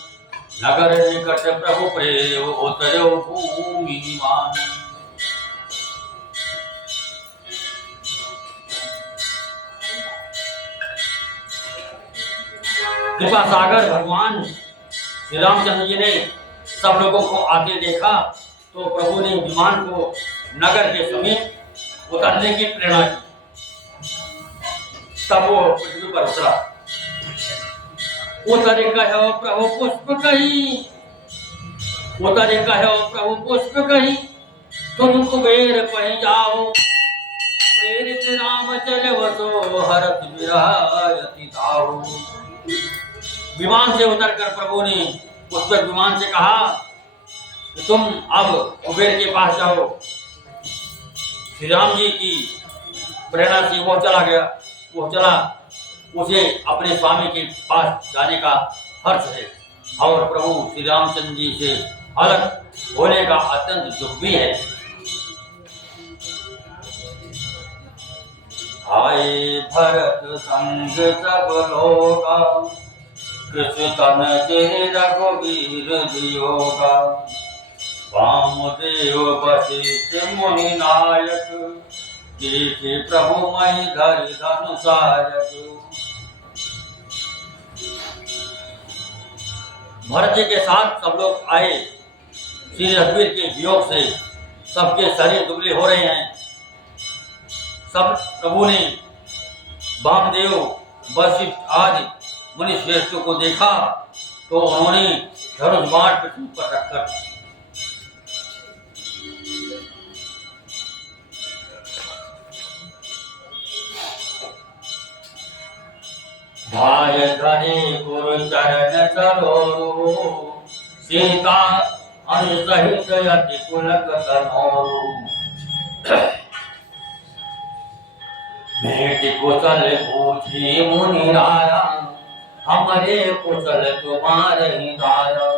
नगर निकट प्रभु प्रेम उतरो भूमि निवान। कृपा सागर भगवान श्री रामचंद्र जी ने सब लोगों को आगे देखा तो प्रभु ने विमान को नगर के समीप उतरने की प्रेरणा की। तब वो पृथ्वी पर उतरा। उतरे कहो प्रभु पुष्प कही, उतरे कहो प्रभु पुष्प कही, तुम कुबेर पही जाओ, प्रेरित राम चले वसो हरत विरायति ताऊ। विमान से उतरकर प्रभु ने पुष्पक विमान से कहा कि तुम अब कुबेर के पास जाओ। श्री राम जी की प्रेरणा से वो चला, उसे अपने स्वामी के पास जाने का हर्ष है और प्रभु श्री रामचंद्र जी से अलग होने का अत्यंत दुख भी है। आए भरत संग सब लोगा, कृष्ण तन चेर रघुवीर वियोगा। वामदेव वशिष्ठ मुनि नायक, देखे प्रभु मई धरि धनुषायक। भरत जी के साथ सब लोग आए। श्री रघुवीर के वियोग से सबके शरीर दुबले हो रहे हैं। सब प्रभु ने वामदेव वशिष्ठ आदि मुनि श्रेष्ठों को देखा तो उन्होंने धनुष बाण पृथ्वी पर रखकर भाय धरे गुरु चरण सरोरु, सीता अनुसहित अति पुलक तनोरु। भेंट कुशल पूछी मुनि राया, हमारे कुशल तुम्हारे ही दाया।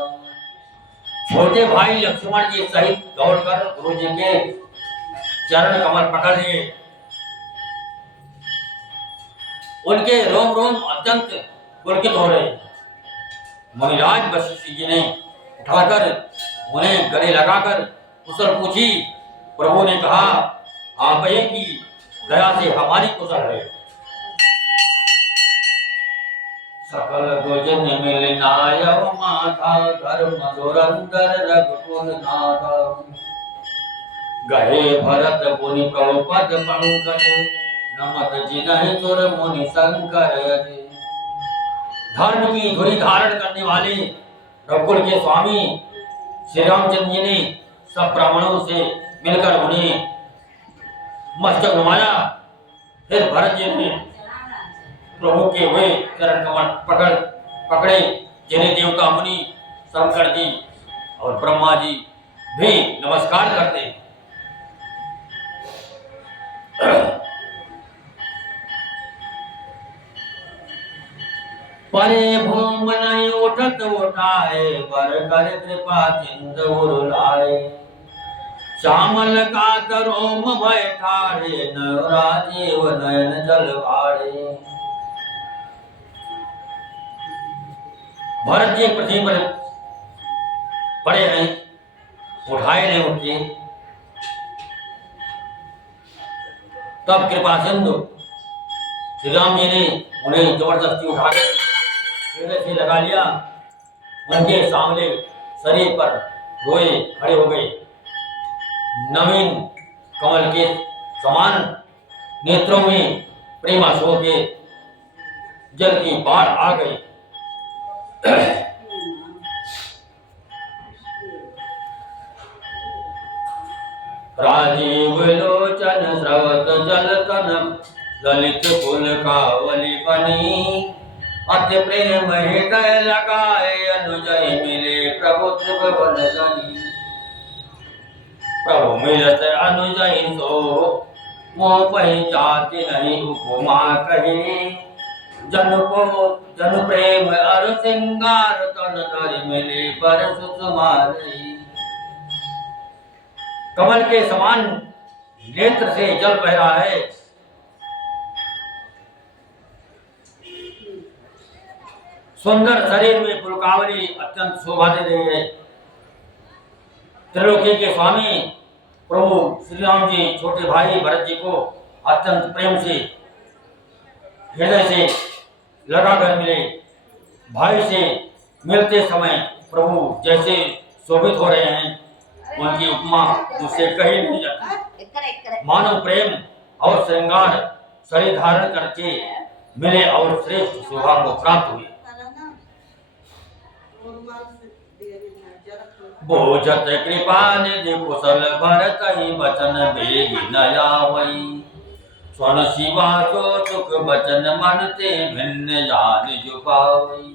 छोटे भाई लक्ष्मण जी सहित दौड़कर गुरु जी के चरण कमल पकड़ लिए। उनके रोम रोम अत्यंत पुलकित हो रहे। मुनिराज वशिष्ठ जी ने उठाकर उन्हें गले लगाकर कुशल पूछी। प्रभु ने कहा, आप ही की दया से हमारी कुशल है। सकल भोजन मिल नायव माथा, धर्म धुरंधर रघुकुल नाथा। गहे भरत मुनि प्रभु पद पंकज, नमत जिनहि सुर मुनि शंकर। धर्म की धुरी धारण करने वाले रघुकुल के स्वामी श्री रामचंद्र जी ने सब ब्राह्मणों से मिलकर उन्हें मस्तक घुमाया। फिर भरत जी ने प्रभु के वे चरण कमल पकड़े जिन्हें देवता मुनि शंकर जी और ब्रह्मा जी भी नमस्कार करते। परे भूम नहीं उठत उठाए, बर कर कृपा चिंद उरुलाए। श्यामल का तरोम भय ठाड़े, राजीव नयन जल भाड़े। भरत जी पृथ्वी पर पड़े हैं, उठाए नहीं उठते। तब कृपा सिंधु श्री राम जी ने उन्हें जबरदस्ती उठाकर हृदय से लगा लिया। उनके सामने शरीर पर रोए खड़े हो गए। नवीन कमल के समान नेत्रों में प्रेमाशु के जल की बाढ़ आ गई। राजीव लोचन स्रवत जल तन, ललित कुल कावली बनी। अति प्रेम हृदय लगाए, अनुजय मिले प्रभु त्रिभुवन जनी। प्रभु मिलत अनुजय सो, मोह पहचाति नहीं उपमा कहे। जन प्रेम अर सिंगार, तन धरि मिले पर सुकुमारी। कमल के समान नेत्र से जल बह रहा है। सुंदर शरीर में पुलकावली अत्यंत शोभा दे रही है। त्रिलोकी के स्वामी प्रभु श्री राम जी छोटे भाई भरत जी को अत्यंत प्रेम से हृदय से लगाकर मिले। भाई से मिलते समय प्रभु जैसे शोभित हो रहे हैं, उनकी उपमा मुझसे कही नहीं जाती। मानव प्रेम और श्रृंगार शरीर धारण करके मिले और श्रेष्ठ शोभा को प्राप्त हुए। बोझत कृपा निधि कुशल भरत ही, बचन बेगी न आवई। स्वन शिवा सो सुख बचन मन ते, भिन्न जान जुपावई।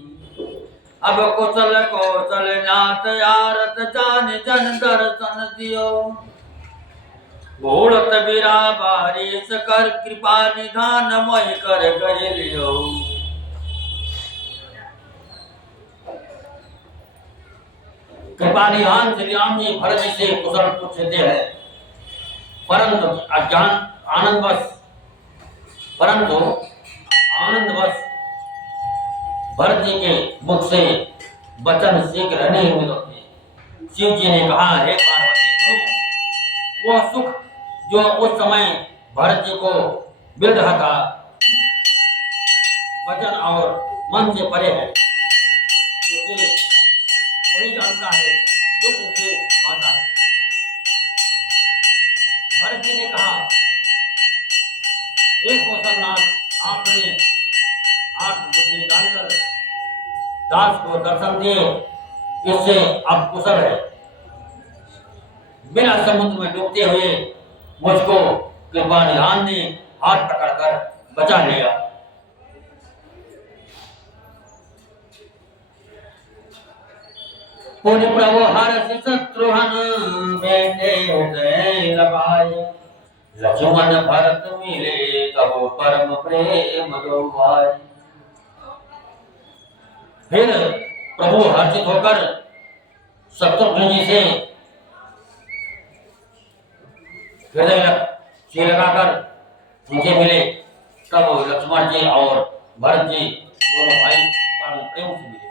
अब कुशल कौशल नाथ आरत, जान जन दर्शन दियो। घोड़त बिरा बारिश कर, कृपा निधान मोहि कर गए लियो। कृपानिधान श्री राम जी भरत जी से कुशल पूछते हैं, परंतु अज्ञान आनंदवश भरत जी के मुख से वचन शीघ्र नहीं मिलते। शिव जी ने कहा, हे पार्वती सुनो, वह सुख जो उस समय भरत जी को मिल रहा था वचन और मन से परे है, उसे वही जानता है जो उसे पाता है। भरत जी ने कहा, हे कौशलनाथ, आपने आठ बुद्धि डालकर दास को दर्शन दिए, इससे अब कुशल है। बिना समुद्र में डूबते हुए मुझको कृपानिधान ने हाथ पकड़कर बचा लिया। पुनि प्रभु हर्ष शत्रुघ्न बेटे हृदय लगाए, लक्ष्मण भरत मिले तब परम प्रेम दो भाई। फिर प्रभु हर्षित होकर शत्रुघ्न जी से हृदय से लगाकर उनसे मिले, तब लक्ष्मण जी और भरत जी दोनों भाई परम प्रेम से मिले।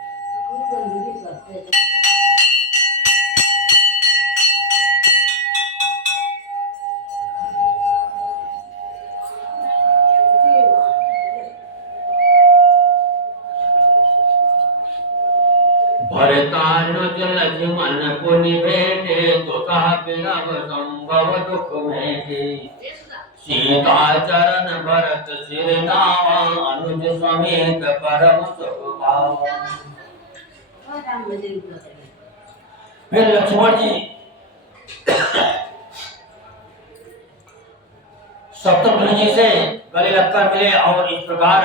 भरतानुज लक्ष्मण पुनि भेटे, तुता बिरव संभव दुख मेटे। सीता चरण भरत सिर नावा, अनुज समेत परम सुख पावा। फिर लक्ष्मण जी शत्रुघ्न जी से गले लगकर मिले और इस प्रकार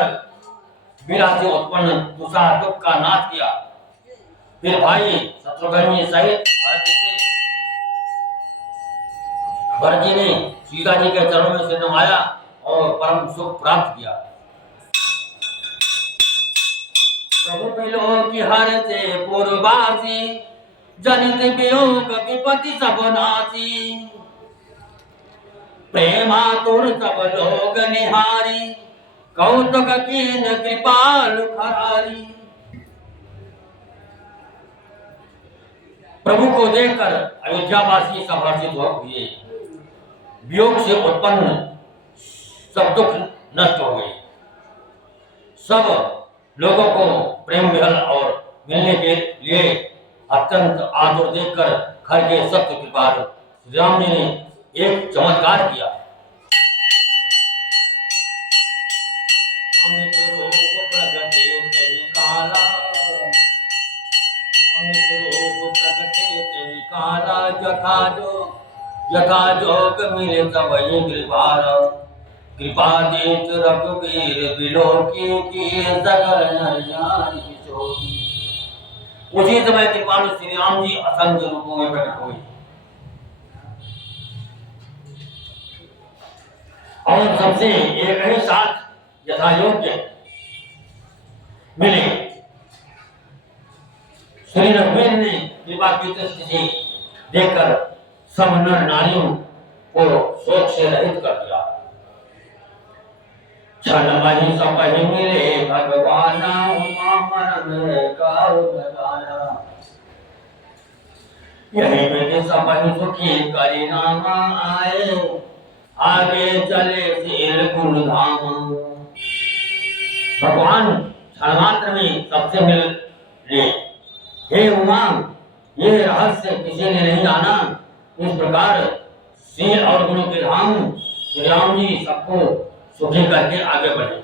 विरह से उत्पन्न दूसरा दुख का नाश किया। फिर भाई शत्रुघ्न जी सहित भरत जी ने सीता जी के चरणों में सिर नवाया और परम सुख प्राप्त किया। प्रभु बिलोक की हर से पूर्वासी, जनित वियोग विपत्ति सब नासी। प्रेमातुर सब लोग निहारी, कौतुक कीन कृपालु खरारी। प्रभु को देखकर अयोध्यावासी सब हर्षित हुए, वियोग से उत्पन्न सब दुख नष्ट हो गए। सब लोगों को प्रेम मिल और मिलने के लिए अत्यंत आतुर देखकर घर के सत्य कृपालु श्री राम जी ने एक चमत्कार किया। अमित रूप प्रगटे तेहि काला, अमित रूप प्रगटे तेहि काला। यथा जोग मिले तबहि कृपाला, कृपा देत रघुवीर बिलोकी, किए सकल नर नारी किशोरी। उसी समय कृपालु श्री राम जी असंख्य रूपों में प्रकट हुए और सबसे एक ही साथ यथा योग्य मिले। श्री रघुवीर ने कृपा की दृष्टि से देखकर सब नर नारियों को शोक से रहित कर दिया। क्षण मही सपहि मिले भगवान, उमा मन काहु लगाना। यही विधि सपहि सुखी करि नाम आए, आगे चले शील गुण धाम। भगवान क्षण मात्र में सबसे मिल ले। हे उमा, ये रहस्य किसी ने नहीं जाना। इस प्रकार शील और गुणों के धाम श्री राम जी सबको सुखी करके आगे बढ़े।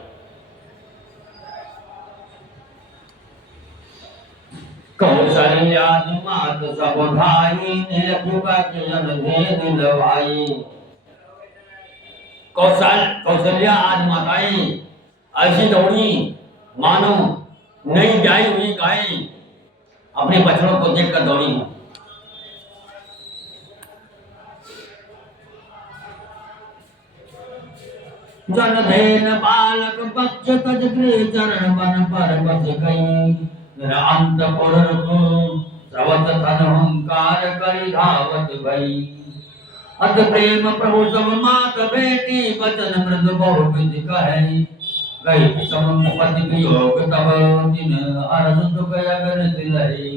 कौशल्या मात सब भाई, नीलकृपा के जन भेद लवाई। कौशल्या आज माताएं ऐसी दौड़ी मानो नई ब्याई हुई गाय अपने बच्चों को देखकर दौड़ी हूं। जन धैन बालक पक्ष तज गृह चरण बन पर बस गई। अंतपुर को स्रवत समत थन हुंकार करि धावत भई। अत प्रेम प्रभु सब मात बेटी बचन मृदु बहु विधि कहे। गई विषम मुपति वियोग तब तिन हरस सुख अगन तिलहि।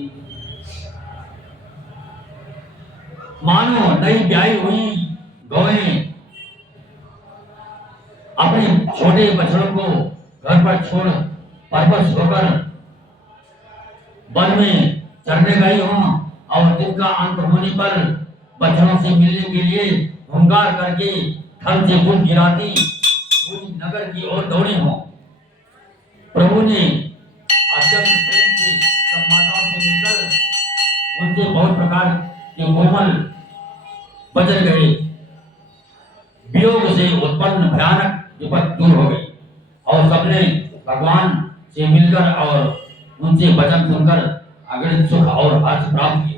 मानो नई ब्याही हुई गौएं अपने छोटे बछड़ों को घर पर छोड़ परवश होकर वन में चरने गई हों और दिन का अंत होने पर बछड़ों से मिलने के लिए हुंकार करके थल से दूध गिराती हुई नगर की ओर दौड़ी हों। प्रभु ने अत्यंत प्रेम से सब माताओं से मिलकर उनसे बहुत प्रकार के कोमल बजर गए। वियोग से उत्पन्न भयानक विपद दूर हो गई और सबने भगवान से मिलकर और उनसे वचन सुनकर अगणित सुख और हर्ष प्राप्त किए।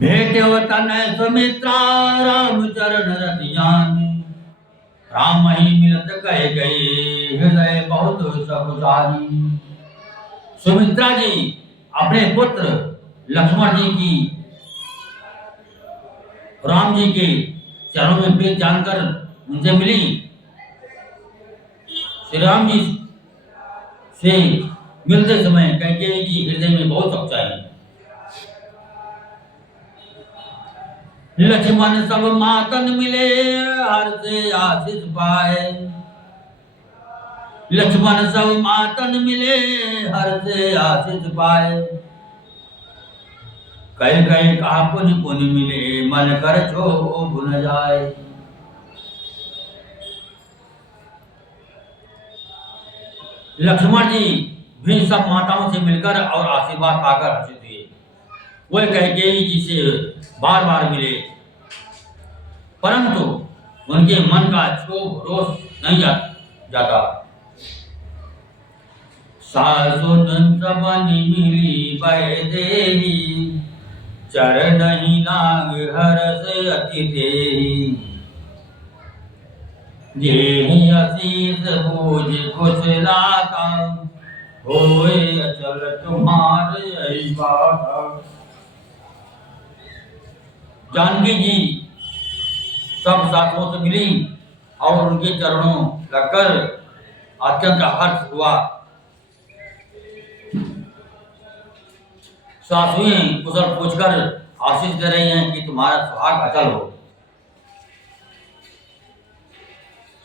भेट्यो तनय सुमित्रा राम चरण रतियान। राम ही मिलत कहे गए हृदय बहुत सकुचारी। सुमित्रा जी अपने पुत्र लक्ष्मण जी की राम जी के चरणों में प्रीत जानकर उनसे मिली। श्री राम जी से मिलते समय कैकेयी जी हृदय में बहुत सच्चाई। लक्ष्मण सब मातन मिले हर से आशीष पाए। लक्ष्मण सब मातन मिले हर से आशीष पाए। कई कई कहा पुनि पुनि मिले मन कर क्षोभ न जाए। लक्ष्मण जी भी सब माताओं से मिलकर और आशीर्वाद पाकर हर्षित हुए। वह कैकेयी जी से बार बार मिले परंतु उनके मन का क्षोभ रोष नहीं जाता। सासुन सबनि मिली बह देही चरण ही लाग हरस अति देही। जेहि आशीष भोज खुश लाता होए अचल तुम्हारे बाधा। जानकी जी सब सासुओं से मिली और उनके चरणों लगकर अत्यंत हर्ष हुआ। सासुएं कुशल पूछकर आशीष दे रही हैं कि तुम्हारा सुहाग अचल हो।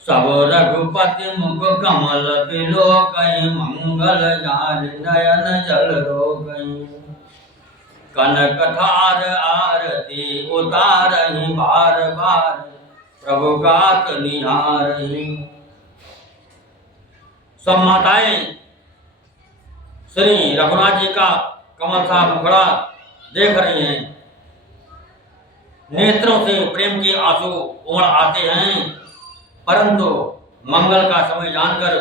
सब रघुपति मुख कमल बिलोकहि मंगल जाल नयन जल रोकहि। कनक थार आरती उतारहि बार बार प्रभु गात निहारहि। सब माताएं श्री रघुनाथ जी का कमल सा मुखड़ा देख रही हैं। नेत्रों से प्रेम के आंसू उमड़ आते हैं परंतु मंगल का समय जानकर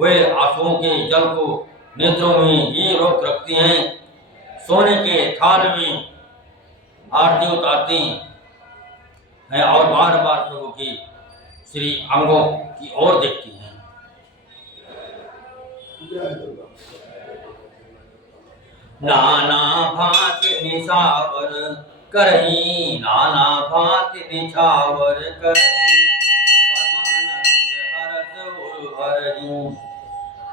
वे आंसुओं के जल को नेत्रों में ही रोक रखती हैं। सोने के थाल में आरती उतारती हैं और बार बार प्रभु की श्री अंगों की ओर देखती हैं। नाना भांति निछावर करही नाना भांति निछावर करही। परमानंद हरस उर हरही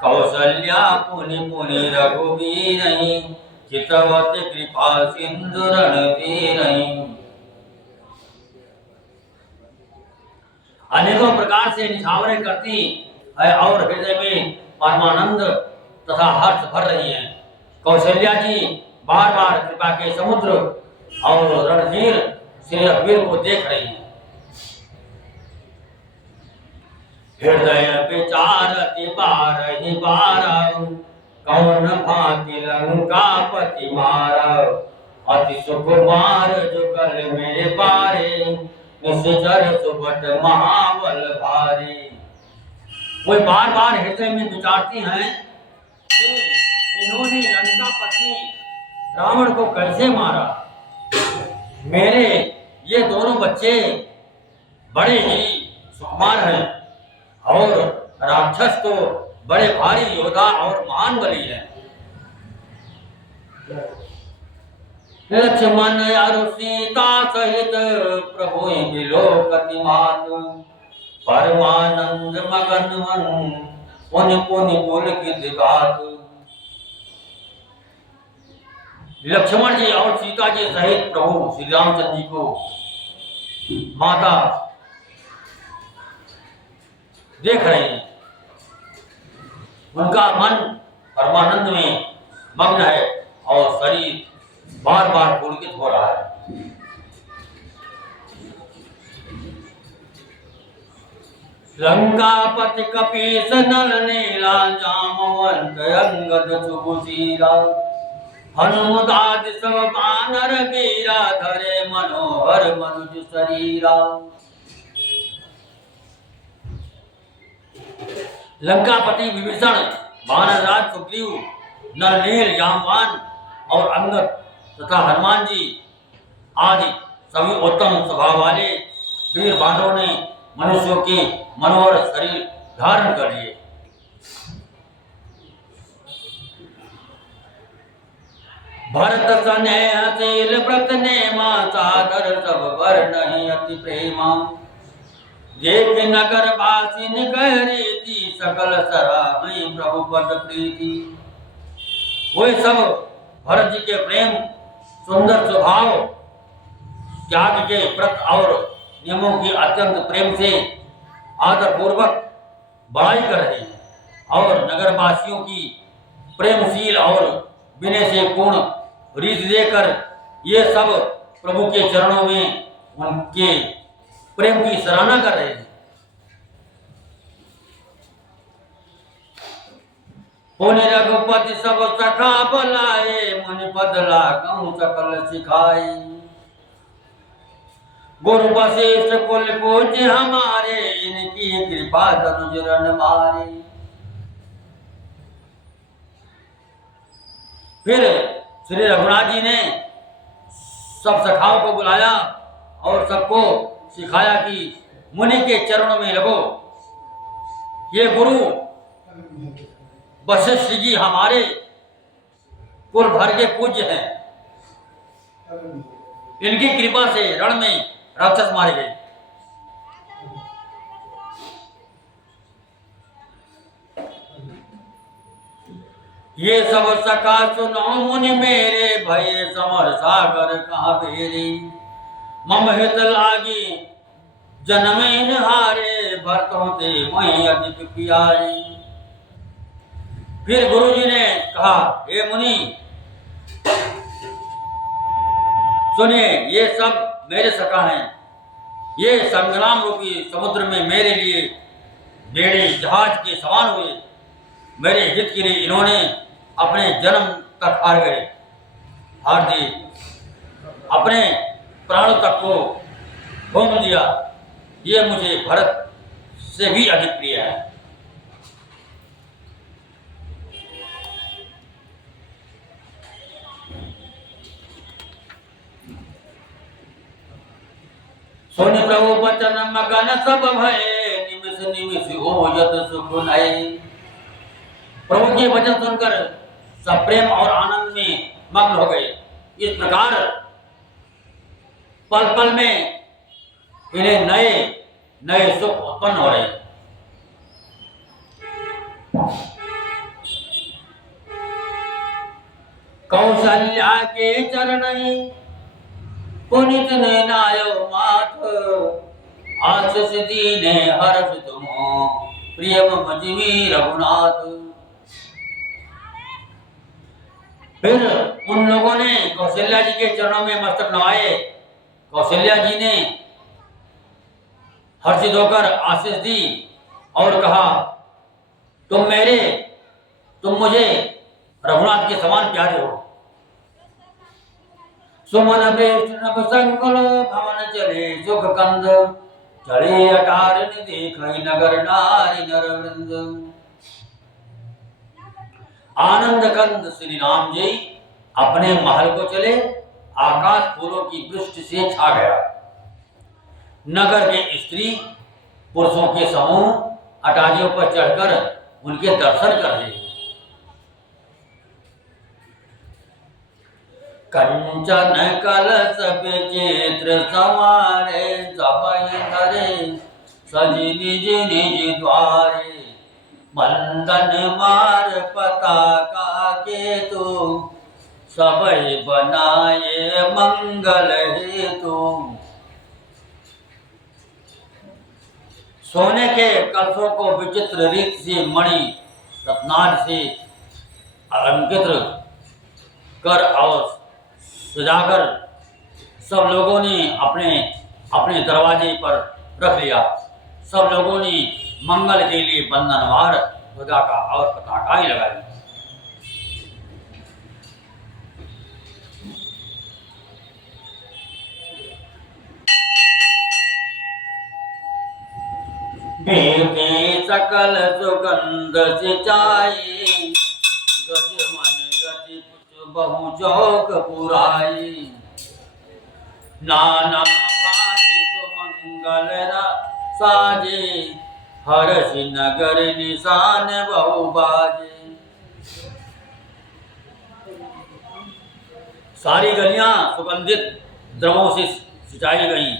कौसल्या पुनि पुनि रघुवीरहि। चितवत कृपा सिंधु रणधीरहि। अनेकों प्रकार से निछावरें करती है और हृदय में परमानंद तथा हर्ष भर रही है। कौशल्या जी बार बार कृपा के समुद्र और रणधीर श्री रघुवीर को देख रही हैं। हृदय विचारति बारहि बार कौन भांति लंकापति मारा। अति सुकुमार जुगल मेरे पारे निश्चर सुबट महाबल भारी। वो बार बार हृदय में विचारती हैं कि इन्होंने लंकापति रावण को कैसे मारा। मेरे ये दोनों बच्चे बड़े ही सुकुमार हैं और राक्षस तो बड़े भारी योद्धा और महान बली हैं। लक्ष्मण और सीता सहित प्रभु विलोकति मात, परमानंद मगन मन पुनि पुनि पुलकित गात। लक्ष्मण जी और सीता जी सहित प्रभु श्री रामचंद्र जी को माता देख रहे हैं। उनका मन परमानंद में मग्न है और शरीर बार बार पुलकित हो रहा है। लंकापति कपीस नल नीला, जामवंत अंगद सुभुशीला, हनुमदादि सब बानर वीरा, धरे मनोहर मनुज शरीरा। लंकापति विभीषण, वानरराज सुग्रीव, नलनील, जामवान और अंगद तथा हनुमान जी आदि सभी उत्तम स्वभाव वाले वीर बानरों ने मनुष्यों के मनोहर शरीर धारण कर लिए। भरत स्नेहशील व्रत नेमा, सादर सब वर्णहि अति प्रेमा, देख नगर वासिन कह रीति, सकल सराहै प्रभु पद प्रीति। वे सब भरत जी के प्रेम, सुंदर स्वभाव, त्याग के व्रत और नियमों की अत्यंत प्रेम से आदर पूर्वक बड़ाई कर रहे हैं और नगरवासियों की प्रेमशील और विनय से पूर्ण रीति देकर ये सब प्रभु के चरणों में उनके प्रेम की सराहना कर रहे हैं। पुनि रघुपति सब सखा बुलाए, मुनि पद लागहु सकल सिखाए, गुरु वशिष्ठ कुल पूज्य हमारे, इनकी कृपा तनुज रण मारे। फिर श्री रघुनाथ जी ने सब सखाओं को बुलाया और सबको सिखाया कि मुनि के चरणों में लगो। ये गुरु वशिष्ठ जी हमारे कुल भर के पूज्य हैं। इनकी कृपा से रण में राक्षस मारे गए। ये सब सखा सुनो मुनि मेरे, भय समर सागर कहाँ बेरे, मम हित लागी जनमेन हारे, भरतों ते मई अधिक प्यारे। फिर गुरु जी ने कहा, हे मुनि सुनिए, ये सब मेरे सखा हैं। ये संग्राम रूपी समुद्र में मेरे लिए बेड़े जहाज के समान हुए। मेरे हित के लिए इन्होंने अपने जन्म तक हार गए, हार दिए, अपने प्राणों तक को होम दिया। ये मुझे भरत से भी अधिक प्रिय है। सुनि प्रभु बचन मगन सब भय, निमिष निमिष ओजत सुख नय। प्रभु के वचन सुनकर सब प्रेम और आनंद में मग्न हो गए। इस प्रकार पल पल में इन्हें नए नए सुख उत्पन्न हो रहे। कौशल्या के चरण पुनित नयनायो माथ, आशीष दीने हर्ष तुमो, प्रिय मम जीवी रघुनाथ। फिर उन लोगों ने कौशल्या जी के चरणों में मस्तक नवाए। कौशल्या जी ने हर्षित होकर आशीष दी और कहा, तुम मुझे रघुनाथ के समान प्यारे हो। सुमन वृष्णभ संकुल भवन चले सुख कंद, चले अटारिणि देखहि नगर नारी नर वृंद। आनंद कंद श्री राम जी अपने महल को चले। आकाश फूलों की वृष्टि से छा गया। नगर के स्त्री पुरुषों के समूह अटारियों पर चढ़कर उनके दर्शन कर रहे हैं। कंचन कलश विचित्र समारे सबई धरे सजी निज निज द्वारे मंदन मार पताका केतु सबई बनाए मंगल हेतु। सोने के कलशों को विचित्र रीत से मणि रत्नार से अलंकृत कर और सजाकर सब लोगों ने अपने अपने दरवाजे पर रख लिया। सब लोगों ने मंगल के लिए बंधनवार ध्वजा का और पताका ही लगाई। बेटे सकल सुगंध सिंचाई गज मन रति बहु चौक पुराई नाना भांति सुमंगल साजे हर्ष नगर निशान बहु बाजे। सारी गलियां सुगंधित द्रवों से सिंचाई गई,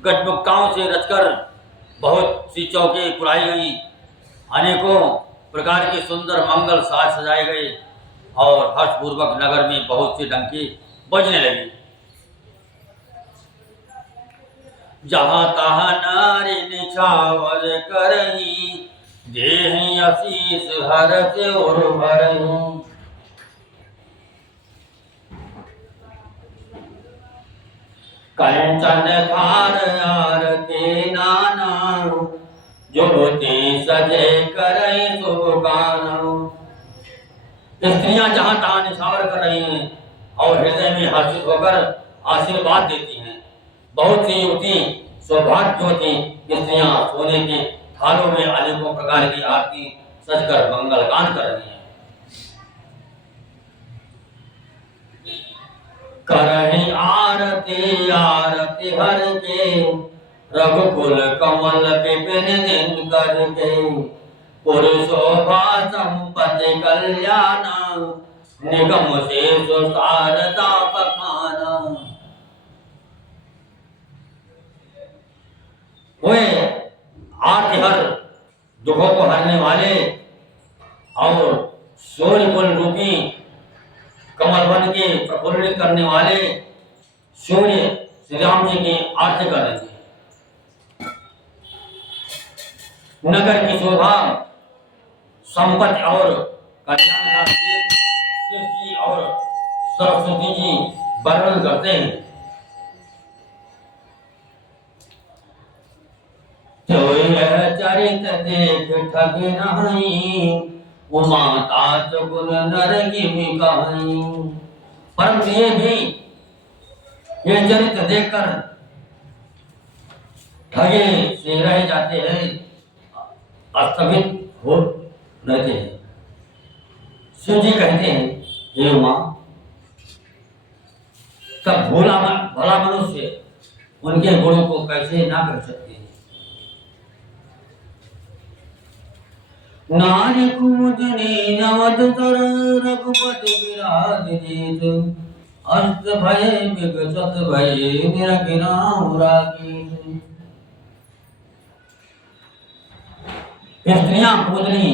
गजमुक्ताओं से रचकर बहुत सी चौके पुराई गई, अनेकों प्रकार के सुंदर मंगल साज सजाए गए और हर्षपूर्वक नगर में बहुत सी डंकी बजने लगी। जहाँ तहाँ नारी निछावर करही देहि आशीष हरष और भरही। कंचन थार आरती नाना ज्योति सजे करई शुभ गाना। स्त्रियां जहां तहां निछावर कर रही हैं और हृदय में हर्षित होकर आशीर्वाद देती हैं। बहुत सी युवती सौभाग्यवती स्त्रियां सोने के थालों में अनेकों प्रकार की आरती सजकर मंगल गान कर रही हैं। करहि आरती आरती हर के रघुकुल कमल विपिन दिन करके पुरुषोभा संपत्ति कल्याण निगम से शारदा बखाना। वे आरती हर दुखों को हरने वाले और सूर्यकुल रूपी कमल बन के प्रफुल्लित करने वाले सूर्य श्री राम जी की आरती कर रहे थे। नगर की शोभा संपत्ति और कल्याण का शिव जी और सरस्वती जी वर्णन करते हैं। तो यह चरित देख ठगे नहीं उमा तात गुण नर की कहानी। परंतु ये भी ये चरित्र देखकर ठगे से रह जाते हैं, अस्तमित हो रहते हैं। शिव जी कहते हैं, हे उमा, तब भला मनुष्य उनके गुणों को कैसे ना कर सकते हैं। नारी कुमुदनी नवदतर रघुपति विराजित अस्त भय विगत भय निरखिना राकेश। स्त्रियां कुमुदनी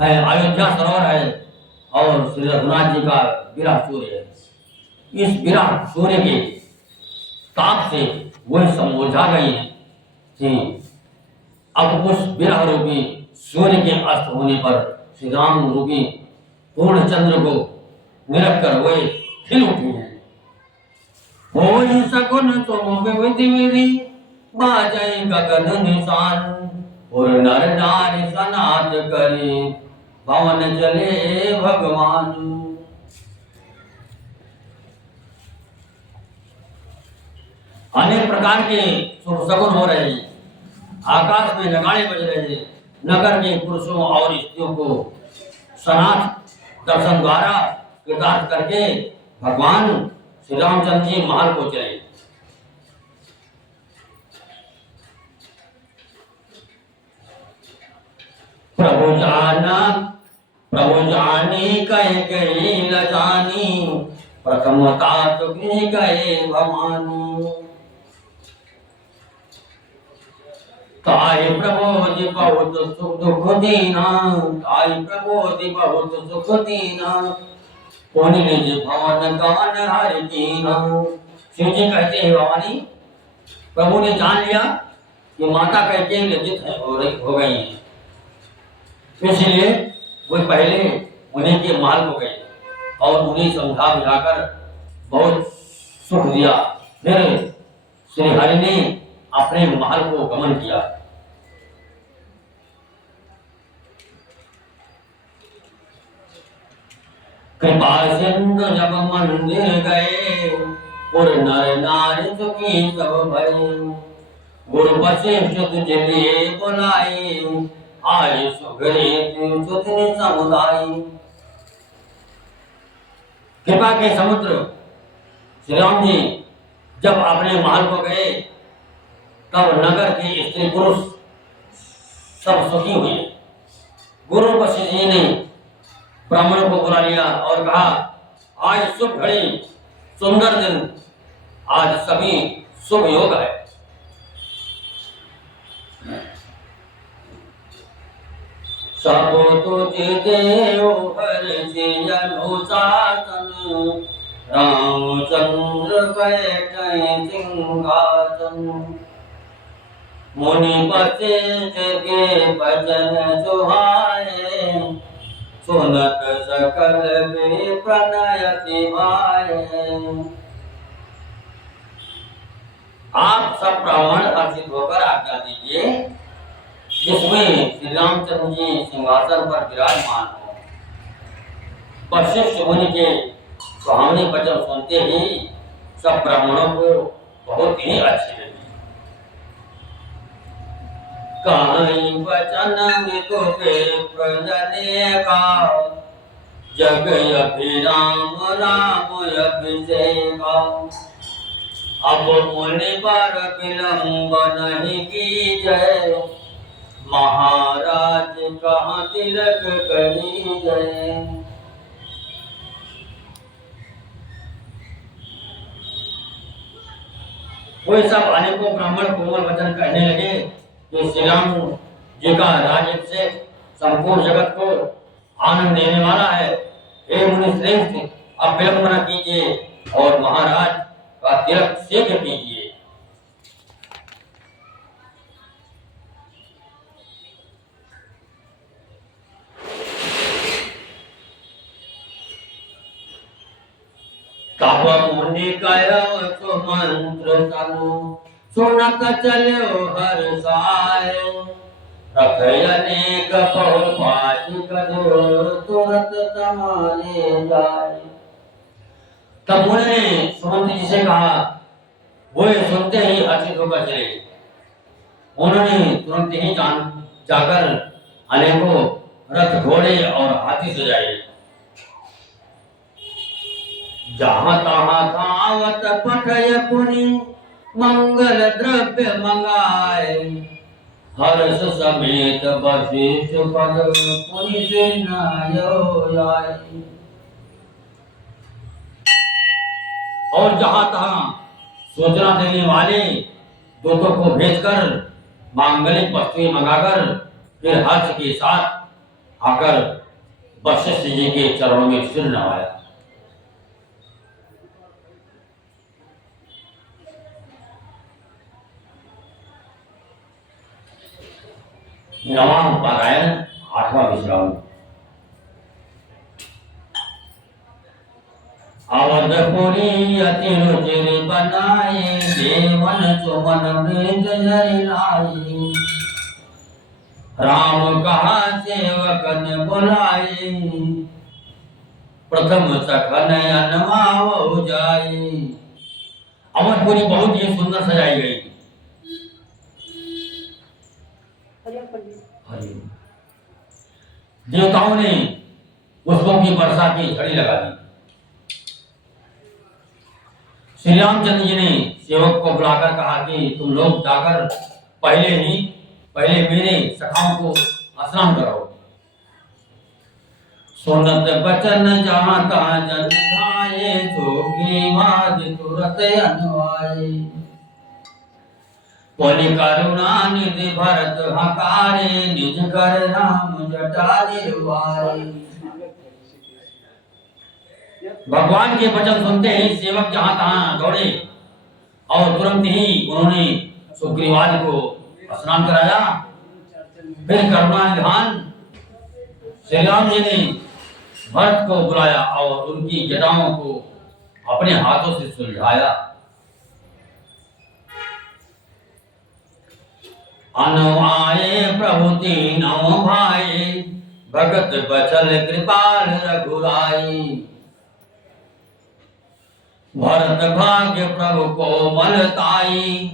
है, अयोध्या सरोवर है और श्री रघुनाथ जी का विराह सूर्य है। इस विराह सूर्य के ताप से वह समझा गई है कि अब उस विराह रूपी सूर्य के अस्त होने पर श्री राम रूपी पूर्ण चंद्र को निरख कर वे खिल उठी हैं। होई सकुन तुम विधि विधि बाजै गगन निशान और नर नारी सनात करे भवन चले भगवान। अनेक प्रकार के शुभ शगुन हो रहे हैं, आकाश में नगाड़े बज रहे हैं। नगर के पुरुषों और स्त्रियों को सनात दर्शन द्वारा कृतार्थ करके भगवान श्री रामचंद्र जी महल को चले। प्रभु जाना प्रभु जानी कह गई न जानी, प्रथम तात गए भवानी। ताई प्रबोधि बहुत सुख दुख दीना, ताई प्रबोधि बहुत सुख दीना, पुनि निज भवन गान हरि कीना। शिव जी कहते हैं भवानी, प्रभु ने जान लिया कि माता कैकेयी लज्जित हो गई है, इसलिए वो पहले उन्हीं के महल को गए और उन्हें समझा बुझाकर बहुत सुख दिया। फिर श्री हरि ने अपने महल को गमन किया। कृपा सिंधु जब मंदिर गए, और नर नारी सुखी सब भय। गुरु वशिष्ठ तुझे लिए बुलाए, आय सुघरे सुधनि समुदाय। कृपा के समुद्र श्री राम जी जब अपने महल को गए, तब नगर के स्त्री पुरुष सब सुखी हुए। गुरु वशिष्ठ जी ने ब्राह्मणों को बुला लिया और कहा, आज शुभ घड़ी, सुंदर दिन, आज सभी शुभ योग है। सब तुझे देव हर से अनुशासन, रामचंद्र बैठे सिंहासन। मुनि वशिष्ठ के भजन सुहाए, सुनत सकल में प्रणय भाए। आप सब ब्राह्मण हर्षित होकर आज्ञा दीजिए, जिसमें श्री रामचंद्र जी सिंहासन पर विराजमान हो। वशिष्ठ मुनि के सुहावने वचन सुनते ही सब ब्राह्मणों को बहुत ही अच्छी लगी। कहीं वचन मृत्यु के प्रजने का, जग अभिराम राम अभिषेका। अब मुनि पर विलंब नहीं कीजय, महाराज कहाँ तिलक करी जय। वे सब अनेकों ब्राह्मण कोमल वचन कहने लगे कि श्री राम जी का राज्याभिषेक संपूर्ण जगत को आनंद देने वाला है। हे मुनि श्रेष्ठ, अब विलंब न कीजिए और महाराज का तिलक शीघ्र कीजिए। तब मुनि कहो तो मंत्र तनु, सुनत चलो हर साय। रखय अनेक बहुपाति करो, तुरत तुम्हारे जाय। तब मुनि ने सुमंत जी से कहा, वो सुनते ही हर्षित होकर चले। उन्होंने तुरंत ही जाकर अनेकों रथ घोड़े और हाथी सजाए। जहाँ तहाँ धावत पठय पुनि, मंगल द्रव्य मंगाए। हर्ष समेत वशिष्ठ पद, पुनि से नायो आए। और जहाँ तहाँ सूचना देने वाले दूतों को भेजकर मांगलिक वस्तुएं मंगाकर फिर हर्ष के साथ आकर वशिष्ठ जी के चरणों में सिर नवाया। नवां पारायण, 8वां विश्राम। अवधपुरी अति रुचिर बनाए, देवन सुमन मृत जरिलाई। राम कहा सेवकन बुलाए, प्रथम सखन अनवाव जाए। अवधपुरी बहुत ही सुंदर सजाई गई। देवताओं ने पुष्पों की वर्षा की झड़ी लगा दी। श्री रामचंद्र जी ने सेवक को बुलाकर कहा कि तुम लोग जाकर पहले मेरे सखाओं को स्नान कराओ। सुनत बचन जाता जन धाये, जोगी माज तुरत अनुआए। बोली करुणा निधि भरत हकारे, निज कर राम जटा निर्वारे। भगवान के वचन सुनते ही सेवक जहां तहां दौड़े और तुरंत ही उन्होंने सुग्रीवादि को स्नान कराया। फिर करुणा निधान श्री राम जी ने भरत को बुलाया और उनकी जटाओं को अपने हाथों से सुलझाया। अनुआए प्रभु तीनों भाई, भगत बचल कृपाल रघुराई। भरत भाग्य प्रभु कोमलताई,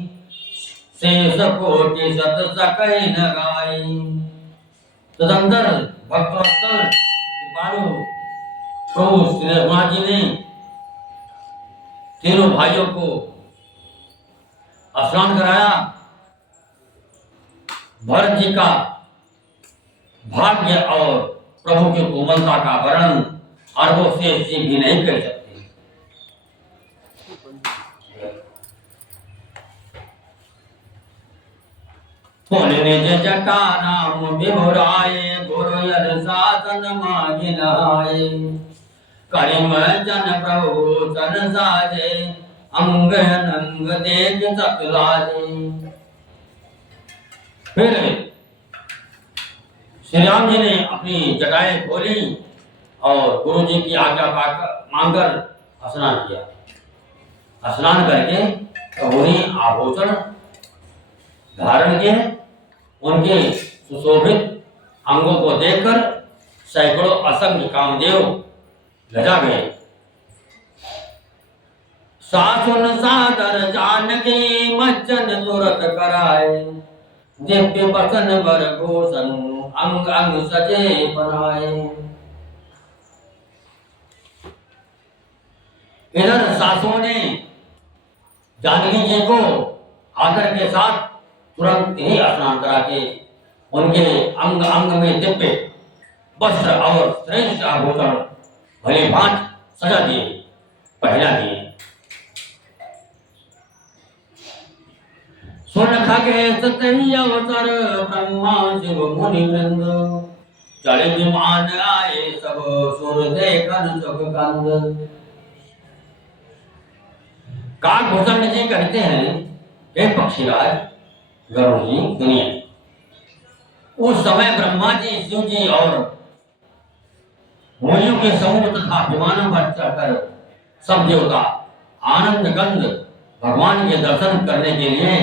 शेष कोटि सत सकई न गाई। तदंतर भक्तवत्सल कृपालु प्रभु श्री रघुनाथ जी ने तीनों भाइयों को स्नान कराया। भरत जी का भाग्य और प्रभु की कोमलता का वर्णन अरबों से भी नहीं कर सकते। बोले निज जटा नाम विभुराए, गुरु यद शासन मांगि नाए। करिम जन प्रभु सन साजे, अंग नंग देख सत लाजे। फिर श्री राम जी ने अपनी जटाएं खोली और गुरु जी की आज्ञा मांगकर स्नान किया। स्नान करके उन्हें आभूषण धारण किए। उनके सुशोभित अंगों को देखकर सैकड़ों असंख्य कामदेव लजा गए। सासुन सादर जानकी, मज्जन तुरत कराए। दिव्य बसन बर भूषण, अंग अंग सजे बनाए। इधर सासुओं ने जानकी जी को आदर के साथ तुरंत ही स्नान करा के उनके अंग अंग में दिव्य वस्त्र और श्रेष्ठ आभूषण भले भांत सजा दिए, पहना दिए। सुन खगेश तहि अवसर, ब्रह्मा शिव मुनि वृंद। चढ़ विमान आए सब, सुर देखन सुख कंद। काकभूषण जी कहते हैं, हे पक्षीराज गरुड़ जी सुनिए। उस समय ब्रह्मा जी, शिव जी और मुनियों के समूह तथा विमानों पर चढ़कर सब देवता आनंद गंध भगवान के दर्शन करने के लिए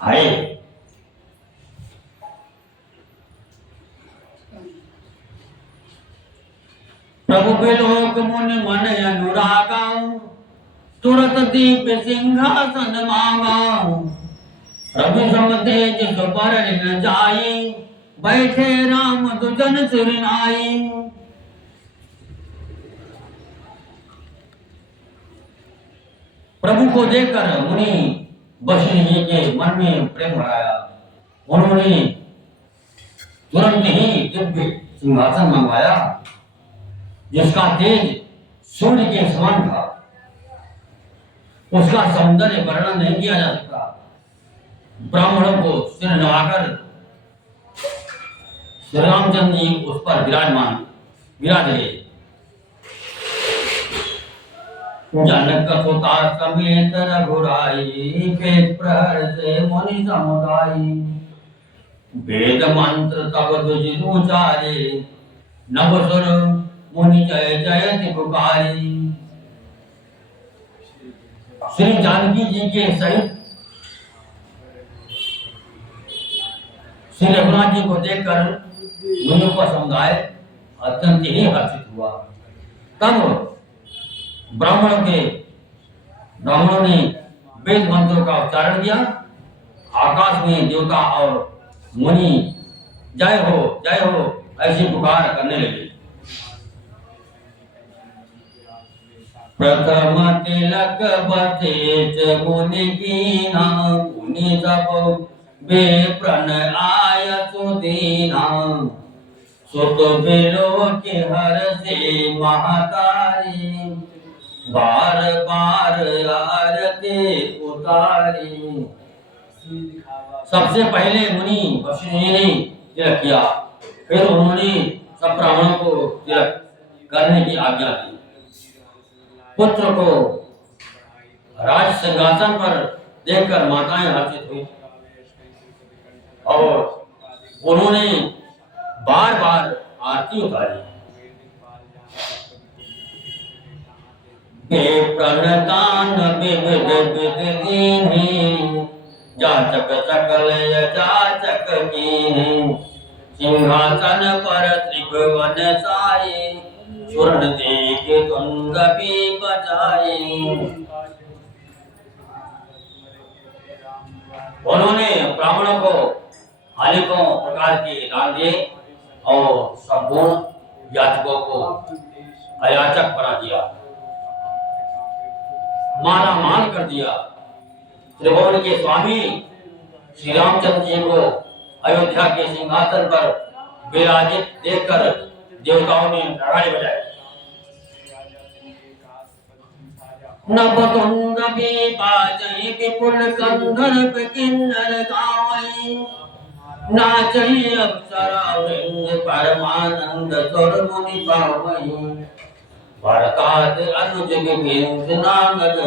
आए। प्रभु बिलोक मुनि मन अनुरागा, तुरत दीप सिंहासन मांगा। प्रभु सम तेज सुपर न जाई, बैठे राम दुजन सिरनाई। प्रभु को देखकर मुनि वशिष्ठ जी के मन में प्रेम भराया। उन्होंने तुरंत ही दिव्य सिंहासन मंगवाया, जिसका तेज सूर्य के समान था। उसका सौंदर्य वर्णन नहीं किया जा सकता। ब्राह्मणों को सिर नवाकर श्री रामचंद्र जी उस पर विराज रहे। जनक सुता समेत रघुराई, पेट प्रहर से मुनि समुदाई। वेद मंत्र तब तुझ उचारे, नभ सुर मुनि जय जयति पुकारी। श्री जानकी जी के सहित श्री रघुनाथ जी को देखकर मुनियों का समुदाय अत्यंत ही हर्षित हुआ। तब ब्राह्मणों ने वेद मंत्रों का उच्चारण किया। आकाश में देवता और मुनि जय हो ऐसी पुकार करने लगे। प्रथम तिलक बसेच मुनि कीना, मुनि सब बेप्रण आय सुदीना सुत बिलो के हर से महतारी बार बार आरती उतारी। सबसे पहले मुनि वशिष्ठ जी ने तिलक किया, फिर उन्होंने सब ब्राह्मणों को तिलक करने की आज्ञा दी। पुत्र को राज सिंहासन पर देखकर माताएं हर्षित हुई और उन्होंने बार बार आरती उतारी। प्रणतान विविध विधि जाचक सकल जाचक की सिंहासन पर त्रिभुवन साये स्वर्ण देख तुंग भी बजाए। उन्होंने ब्राह्मणों को अनेकों प्रकार के दान दिए और संपूर्ण याचकों को अयाचक बना दिया, माला माल कर दिया। त्रिभुवन के स्वामी श्री रामचंद्र जी को अयोध्या के सिंहासन पर विराजित देखकर देवताओं ने नगाड़े बजाए। नवतुंग बाजै विपुल कंधर्प किन्नर गावै नाचै अप्सरा वृंद परमानंद सुर मुनि पावै भरताद अनुज विभिन्न नागद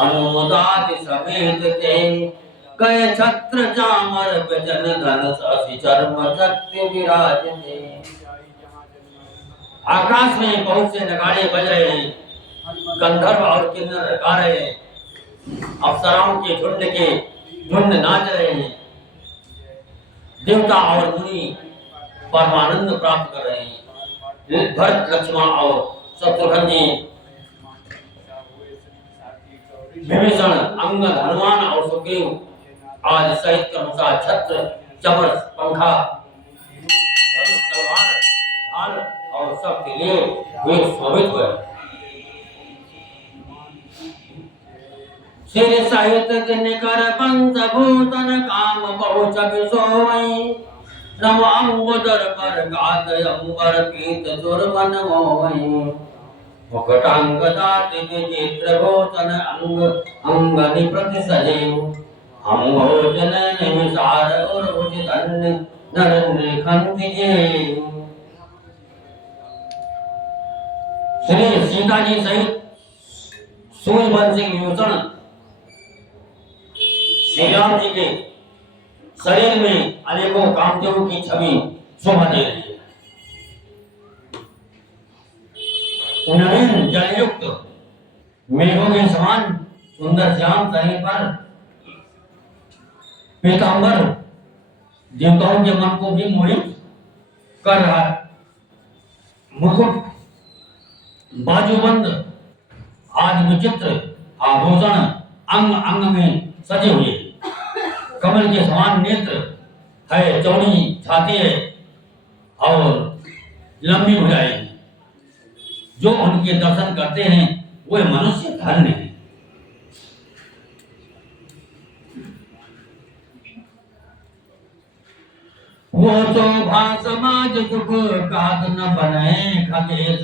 अनुदात समेत ते कय छत्र चामर वचन धन शशि चर्म शक्ति विराजते। आकाश में बहुत से नगाड़े बज रहे हैं, गंधर्व और किन्नर गा रहे हैं, अप्सराओं के झुंड नाच रहे हैं, देवता और मुनि परमानंद प्राप्त कर रहे हैं। भरत लक्ष्मण और शत्रुघ्न जी, विभीषण, अंगद, हनुमान और सुग्रीव आदि सहित क्रमशः छत्र, चमर, पंखा, तलवार, ढाल और सब के लिए वे शोभित हुए। सिर सहित दिनकर पंचभूषण काम पहुँच सोई नव अंबुदर पर गात अंबर पीत सुरवन मोई मुकुटांग दाति विचित्र भोजन अंग अंगनि प्रति सजीव हम भोजन निमिषार और भुज धन्य नरेंद्र खंति जे। श्री सीता जी सहित सूर्यवंशी विभूषण श्री राम जी के शरीर में अनेकों कामदेवों की छवि शोभा दे रही है। नवीन जलयुक्त मेघों के समान सुंदर श्याम शरीर पर पीतांबर देवताओं के मन को भी मोहित कर रहा है। मुकुट, बाजूबंद आदि विचित्र आभूषण अंग अंग में सजे हुए, कमल के समान नेत्र है, चौड़ी छाती है और लंबी भुजाएं। जो उनके दर्शन करते हैं वे मनुष्य धन्य हैं। वो तो समाज सुख काद न बने खगेश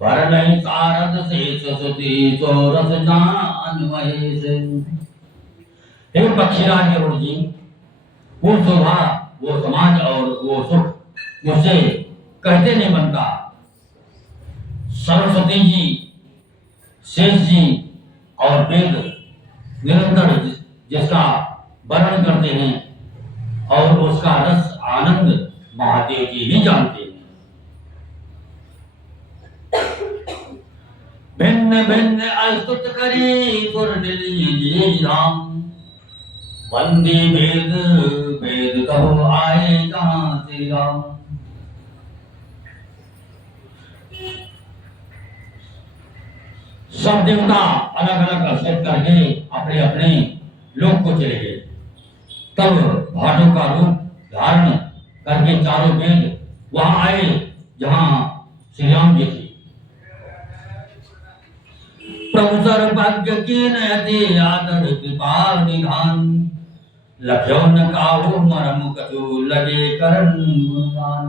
भर नहीं सारद शेष सुती चोरस जान वहेश। हे पक्षीराज गरुड़ जी, वो शोभा, वो समाज और वो सुख मुझसे कहते नहीं बनता। सरस्वती जी, शेष जी और वेद निरंतर जिसका वर्णन करते हैं और उसका रस आनंद महादेव जी ही जानते हैं। भिन्न भिन्न अस्तुत करी सुर नीली राम वंदे वेद वेद कहो आए कहाँ श्री राम। सब देवता अलग अलग अवसर करके अपने अपने लोक को चले गए। तब भाटों का रूप धारण करके चारों वेद वहां आए जहां श्री राम जी थे। प्रभु सर्वज्ञ की नयति आदर कृपा निधान लख्यो न काहू मरम कछु लगे करन गुणगान।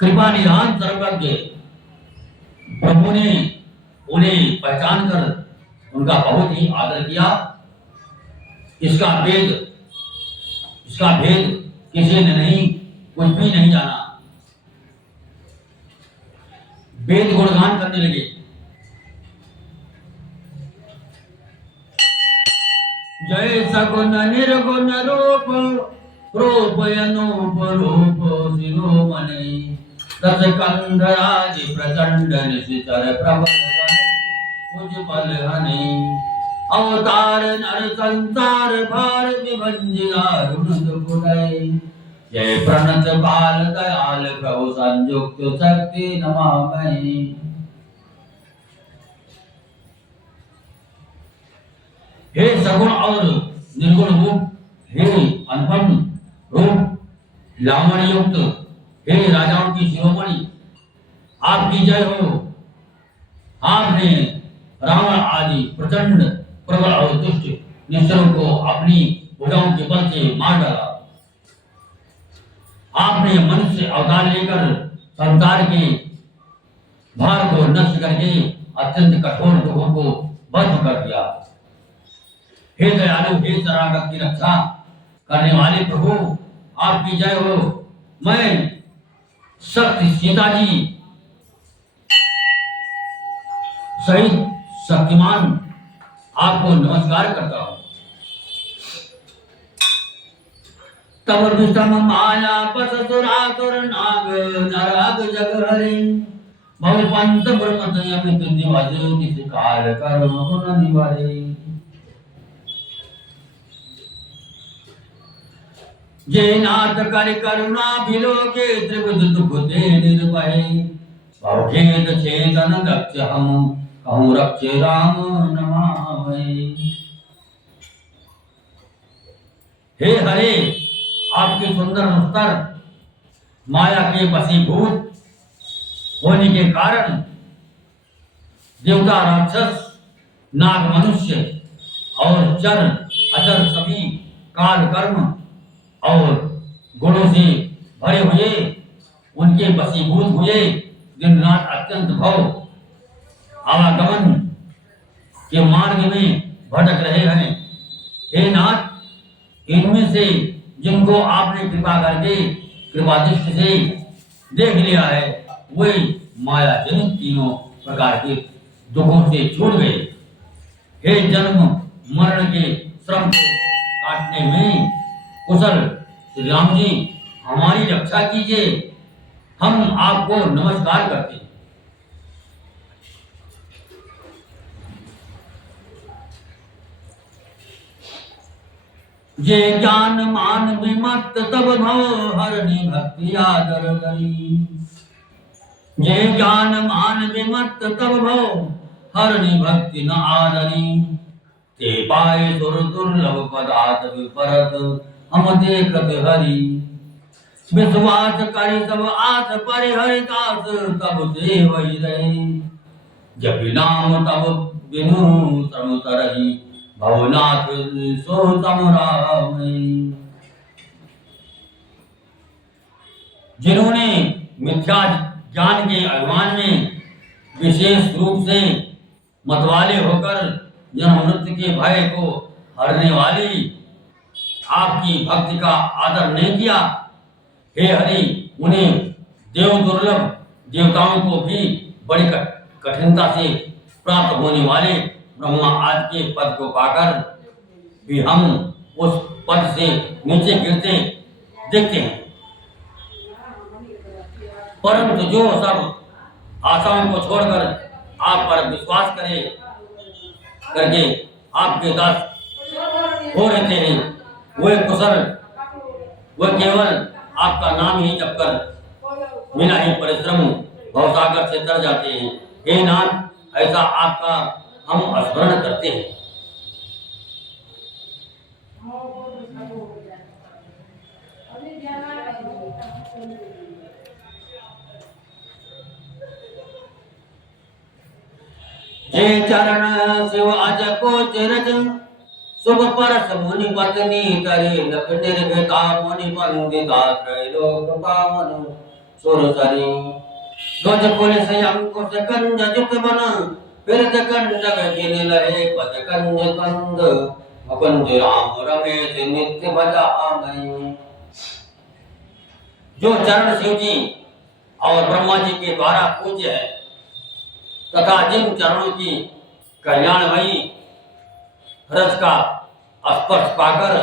कृपा निधान सर्वज्ञ प्रभु ने उन्हें पहचान कर उनका बहुत ही आदर किया। इसका भेद किसी ने नहीं, कुछ भी नहीं जाना। वेद गुणगान करने लगे। जय सगुन निर्गुण रूप रूप अनूप रूप शिरोमणि दस कंधराज प्रचंड निशिचर प्रबल उज्ज्वल हनि अवतार नर संसार भार विभंजिता रुद्रकुलय जय प्रणत बाल दयाल प्रभु संयुक्त शक्ति नमामि। हे सगुण और निर्गुण रूप, हे अनुपम रूप लावण्य युक्त, हे राजाओं की शिरोमणि, आपकी जय हो। आपने रावण आदि प्रचंड प्रबल और दुष्ट निश्चरों को अपनी भुजाओं के बल से मार डाला। आपने मनुष्य अवतार लेकर संसार के भार को नष्ट करके अत्यंत कठोर दुखों को भस्म कर दिया। हे दयालु, हे शरणागत की रक्षा करने वाले प्रभु, आपकी जय हो। मैं शक्ति सीता जी सहित शक्तिमान आपको नमस्कार करता हूं। तब विषम माया पस सुरासुर नाग नरक जग हरे बहु पंथ ब्रह्म यमित दिवस निस काल कर्म गुण निवारे। जय नाथ कर करुणा बिलोके त्रिभुज दुख दे निर्भय भवखेद छेदन दक्ष हम कहूँ रक्षे राम नमामि। हे हरे, आपके सुंदर मुस्तर माया के वशीभूत होने के कारण देवता राक्षस नाग मनुष्य और चर अचर सभी काल कर्म और गुणों से भरे हुए उनके वशीभूत हुए दिन रात अत्यंत भव आवागमन के मार्ग में भटक रहे हैं। हे नाथ, इनमें से जिनको आपने कृपा करके कृपा दृष्टि से देख लिया है, वे माया जनित तीनों प्रकार के दुखों से छूट गए। हे जन्म मरण के श्रम को काटने में कुशल श्री राम जी, हमारी रक्षा कीजिए। हम आपको नमस्कार करते हैं। जे ज्ञान मान विमत्त तब भव हरनि भक्ति आदर करी। जे ज्ञान मान विमत्त तब भव हरनि भक्ति न आदरी। ते पाए सुर दुर्लभ पदार्थ विपरत हम देखत हरि। विश्वास करि सब आस परिहरितास तब देवई रहे। जब नाम तब बिनु श्रम तरहि भवनाथ सो तम राम। जिन्होंने मिथ्या ज्ञान के अभिमान में विशेष रूप से मतवाले होकर जन्म मृत्यु के भय को हरने वाली आपकी भक्ति का आदर नहीं किया, हे हरि, उन्हें देव दुर्लभ देवताओं को भी बड़ी कठिनता से प्राप्त होने वाले ब्रह्मा आदि के पद को पाकर भी हम उस पद से नीचे गिरते देखते हैं। परंतु जो सब आशाओं को छोड़कर आप पर विश्वास करके आपके दास हो रहते हैं, वे कुशल, वे केवल आपका नाम ही जपकर बिना ही परिश्रम भवसागर से तर जाते हैं। हे नाथ, ऐसा आपका हम स्मरण करते हैं। जे चरण शिव अज को चिरज शुभ परस मुनि पत्नी तरे लख निर्गता मुनि वंदिता त्रैलोक पावन सुरसरी ध्वज पुलिस अंकुश कंज जुत बन फिरत कंडक जिन लहे पद कंज कंद मुकुंद राम रमेश नित्य भजा मई। जो चरण शिव जी और ब्रह्मा जी के द्वारा पूज्य है तथा जिन चरणों की कल्याणमयी रस का स्पर्श पाकर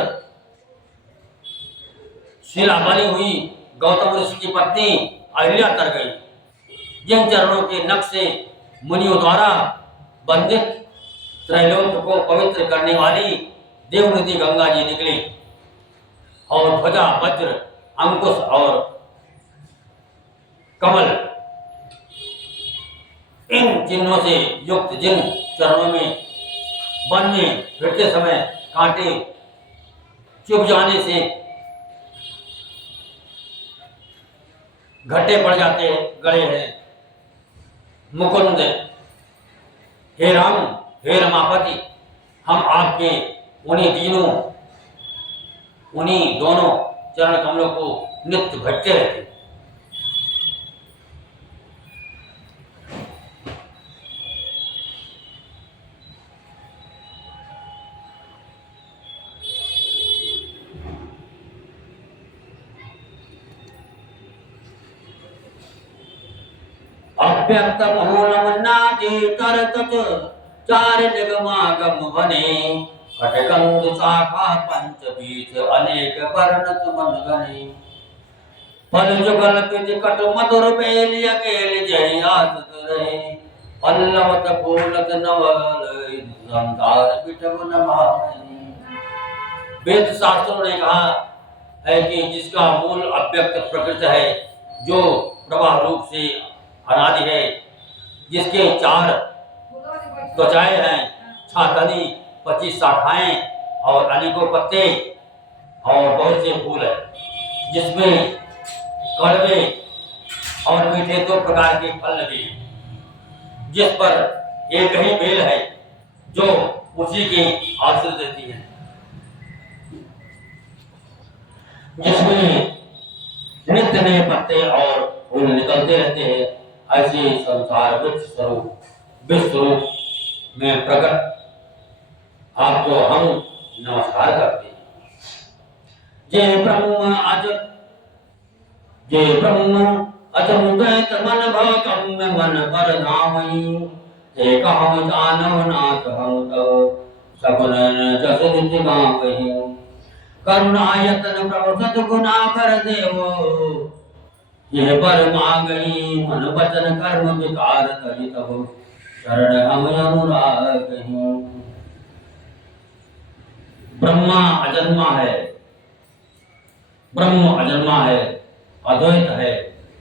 शिला बनी हुई गौतम ऋषि की पत्नी अहिल्या तर गई, जिन चरणों के नक्श से मुनियों द्वारा बंदित त्रैलोक को पवित्र करने वाली देवनदी गंगा जी निकली और ध्वजा वज्र अंकुश और कमल इन चिन्हों से युक्त जिन चरणों में वन में फिरते समय कांटे चुभ जाने से घट्टे पड़ जाते गड़े हैं, मुकुंद हे राम हे रमापति, हम आपके उन्हीं दोनों चरण कमलों को नित्य भजते रहते। अव्यक्त मूलम नादे तरतच चार निगमागम वने खटकंद शाखा पंचबीज अनेक वर्णत मन गणे फल जुगल पिज कट मधुर बेल अकेल जय आसत रहे पल्लवत फूलत नवल संतार पिटव नमामि। वेद शास्त्रों ने कहा है कि जिसका मूल अव्यक्त प्रकृति है, जो प्रवाह रूप से अनादि है, जिसके चार त्वचाएं हैं, छातनी 25 शाखाएं और अनेकों पत्ते और बहुत से फूल है, जिसमें कड़वे और मीठे 2 प्रकार के फल लगे हैं, जिस पर एक ही बेल है जो उसी के आश्रित रहती है, जिसमें नित्य नए पत्ते और फूल निकलते रहते हैं। ऐसे संसार वृक्ष स्वरूप विश्व रूप में प्रकट आपको हम नमस्कार करते हैं। जय ब्रह्म अज मुदैत मन भकम मन पर धामई हे काम जानव नाथ हम तव सगुन जस नित्य गावहि करुणायतन प्रभु सद्गुणा कर देवो यह पर मांगई मन वचन कर्म विकार करि तब शरण हम अनुरागहि। ब्रह्मा अजन्मा है, ब्रह्म अजन्मा है, अद्वैत है,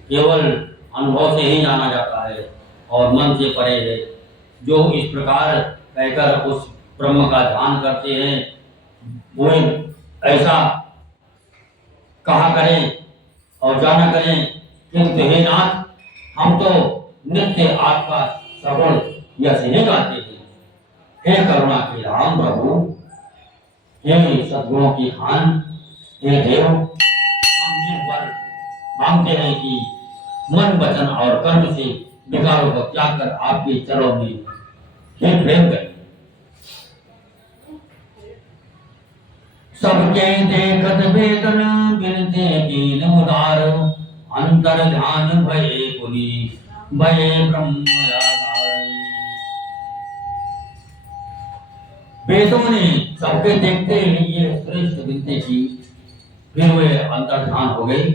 केवल अनुभव से ही जाना जाता है और मन से परे है। जो इस प्रकार कहकर उस ब्रह्म का ध्यान करते हैं, वो ऐसा कहा करें और जाना करें, किंतु हे नाथ, हम तो नित्य आपका सगुण यश ही गाते हैं। हे करुणा के राम प्रभु, हे सद्गुणों की खान, हे देव, हम जिन पर मांगते हैं कि मन वचन और कर्म से विकारों को त्याग कर आपके चरणों में हे प्रेम करें। सबके देखत वेदन बिनते दीन उदार अंतर ध्यान भये पुनि भये ब्रह्मयागार। वेदों ने सबके देखते ये श्रेष्ठ विनती की, फिर वे अंतर ध्यान हो गई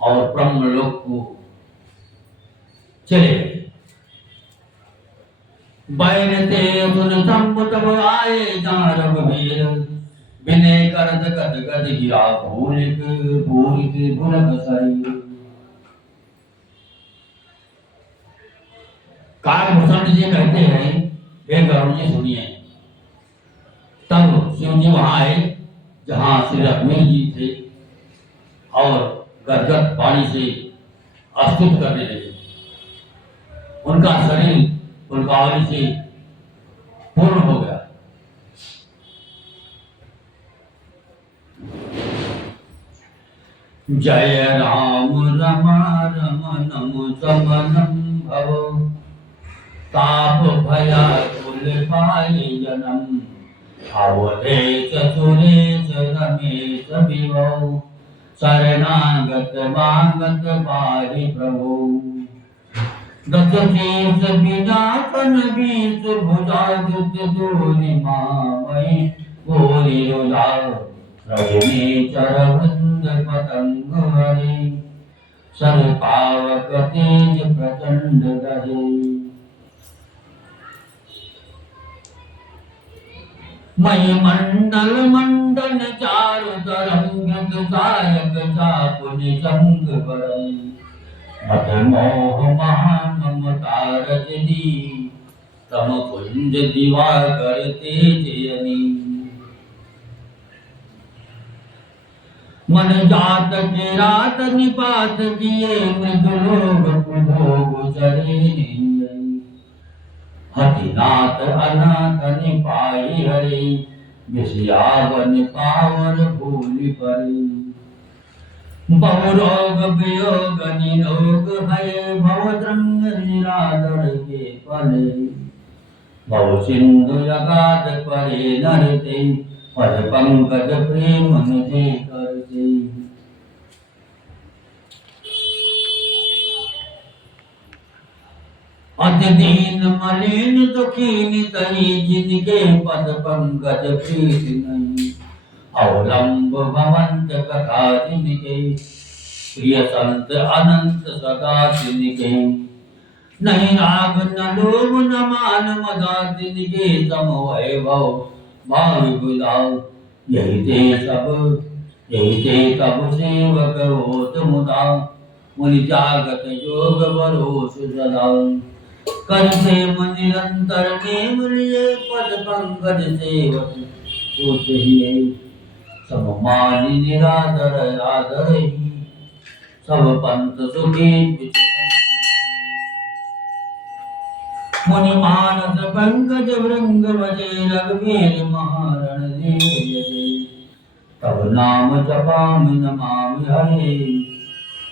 और ब्रह्म लोक को चले गए। बैनते सुन संब तब आए जहाँ रघुवीर बिने करत गद गद गिरा भूलिक भूलिक भुलक सरी। काकभूषण जी कहते हैं, हे गरुड़ जी सुनिए। तब शिव जी वहां आए जहां श्री रघुवीर जी थे और गदगद पानी से स्तुत करने लगे। उनका शरीर फुलकावली से पूर्ण हो गया। जय राम रमणम समनम भव ताप भयाकुल पाहि जनम अवधेश सुरेश रमेश विभो शरणागत मागत पाहि प्रभु दस शीस विजातन बीस भुजा दुत दूरि मामयि गोरि रुजा रजनी चरवृंद पतंग हरे सर पावक तेज प्रचंड गहे मय मंडल मंडन चारु तरंग सायक चापु निसंग परम मत मोह महा ममता रजनी तम कुंज दिवाकर तेजयनी मन जात के रात निपात किए मृगलोक कुभोग चरे हतिनाथ अनाथ निपाई हरे विषयावन पावन भूलि परे बहुरोग वियोग निरोग है भवद्रंग निरादर के पले बहु सिंधु अगाध परे नरते पद पंकज प्रेम मुझे करते अति दीन मलिन दुखीन तही जिनके पद पंकज प्रीत नहीं अवलंब भवंत कथा जिनके प्रिय संत अनंत सदा जिनके नहीं राग न लोभ न मान मदा जिनके सम वैभव भाव गुलाव यही ते तब सेवक होत मुदा मुनि जागत योग भरोस सदा करते मन निरंतर नेम लिए पद पंकज सेवक सोच ही सब मानि निरादर आदर ही सब पंत सुखी मुनि मानस पंकज भृंग भजे रघुवीर महारण जय तब नाम जपामि नमामि हरे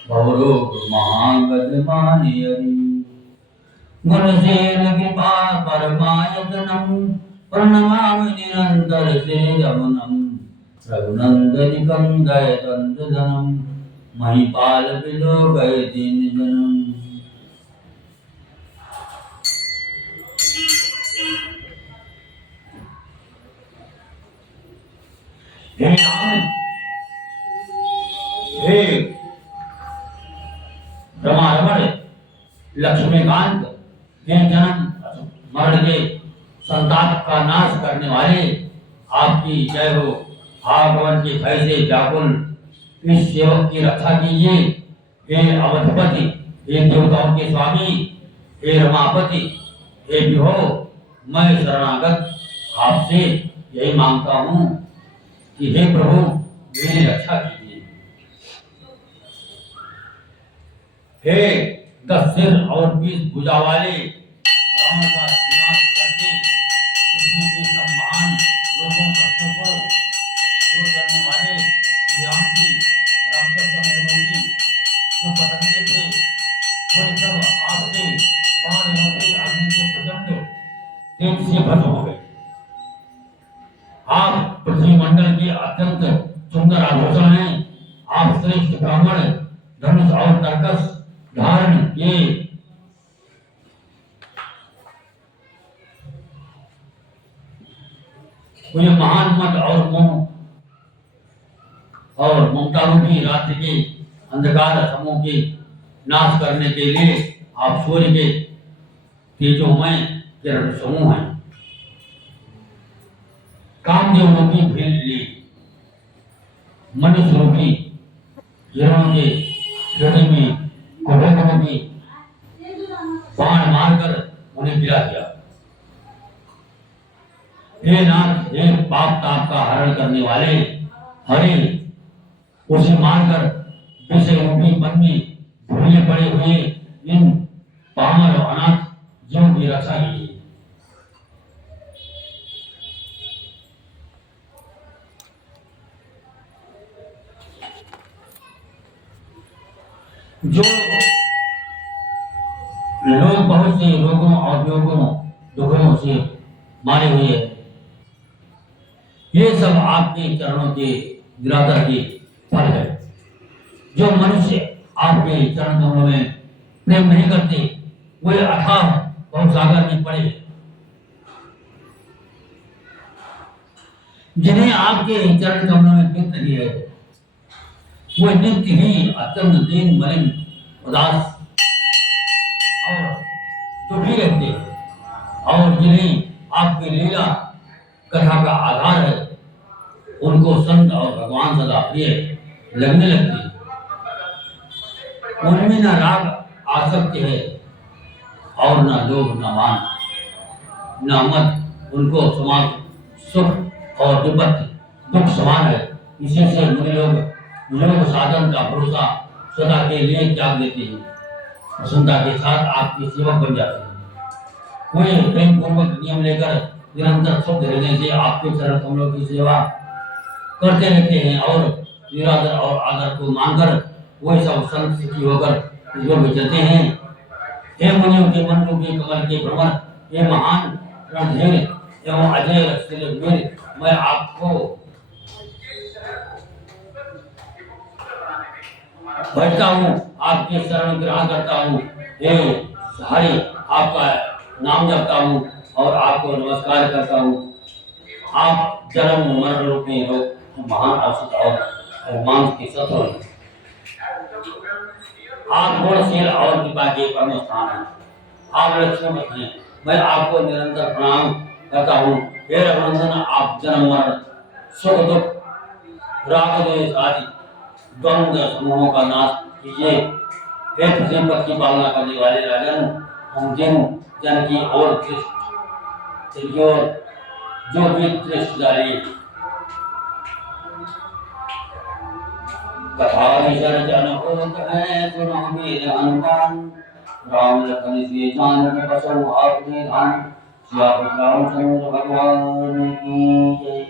भवरोग महागद मानि हरि गुणशील कृपा परमायतनम प्रणमामि निरंतर से रमणम रघुनंदन कंदय तंत्रधनम महिपाल बिलो गए दीन जनम हे राम हे रमारमण लक्ष्मीकांत हे जन्म मरण के संताप का नाश करने वाले आपकी जय हो। भगवान के भय से व्याकुल इस सेवक की रक्षा कीजिए। हे अवधपति हे देवताओं के स्वामी हे रमापति हे विभो मैं शरणागत आपसे यही मांगता हूँ कि हे प्रभु मेरी रक्षा कीजिए। हे 10 सिर और 20 भुजा वाले रावण का विनाश करके पृथ्वी के सब महान लोगों भक्तों को दूर करने वाले राम की राक्षस समूहों जो पतंगे थे वो सब आपके बाण होते अग्नि के प्रचंड तेज से भस्म हो गए। आप पृथ्वी मंडल के अत्यंत सुंदर आभूषण हैं। आप श्रेष्ठ ब्राह्मण धनुष और तर्कस धारण किए मुझे महान मत और मोह और ममता रूपी रात्रि के अंधकार समूह के नाश करने के लिए आप सूर्य के तेजोमय किरण समूह हैं। कामदेव रूपी भील ली मनुष्य रूपी हिरणों के हृदय में कुबेर रूपी बाण मारकर उन्हें गिरा दिया। हे नाथ हे पाप ताप का हरण करने वाले हरे उसे मारकर विषय रूपी मन में भूले पड़े हुए इन पामर और अनाथ जीवों की रक्षा कीजिए। जो लोग बहुत से रोगों और वियोगों दुखों से मारे हुए हैं, ये सब आपके चरणों के निरादर के फल है। जो मनुष्य आपके चरण कमलों में प्रेम नहीं करते, वे अथाह भवसागर में पड़े। जिन्हें आपके चरण कमलों में प्रीत नहीं है, वो नित्य ही अत्यंत दीन मलिन उदास और दुखी रहते हैं। और जिन्हें आपकी लीला कथा का आधार है, उनको संत और भगवान सदा प्रिय लगने लगते हैं। उनमें न राग आसक्ति है और न लोभ न मान न मत। उनको समाज सुख और विपत्ति दुख समान है। इसी से मुनि लोग योग साधन का भरोसा सदा के लिए त्याग देते हैं, प्रसन्नता के साथ आपके सेवक बन जाते हैं। वे प्रेम पूर्वक नियम लेकर निरंतर शुद्ध हृदय से आपके चरण कमलों की सेवा करते रहते हैं और निरादर और आदर को मानकर वे सब संत सुखी होकर ईश्वर में चलते हैं। हे मुनियों के मन रूपी कमल के भ्रमण, हे महान रणधीर एवं अजय वीर, मैं आपको भजता हूँ, आपके शरण ग्रहण करता हूँ। हे हरि, आपका नाम जपता हूँ और आपको नमस्कार करता हूँ। आप जन्म मरण रूपी लोग महान औषध और मांस के शत्रु हैं। आप गुणशील और कृपा के परम स्थान हैं। आप लक्ष्मी हैं। मैं आपको निरंतर प्रणाम करता हूँ। हे रघुनंदन, आप जन्म मरण सुख दुख राग द्वेष आदि द्वंद्व समूहों का नाश कीजिए। हे पृथ्वी पर की पालना करने वाले राजन, हम जिन जन की और दृष्टि जो भी दृष्टि डाली कथा विसर जन होत है, सुनो वीर हनुमान। राम लखन से जानकी बसौ आपने धाम। सियापति रामचंद्र भगवान की जय।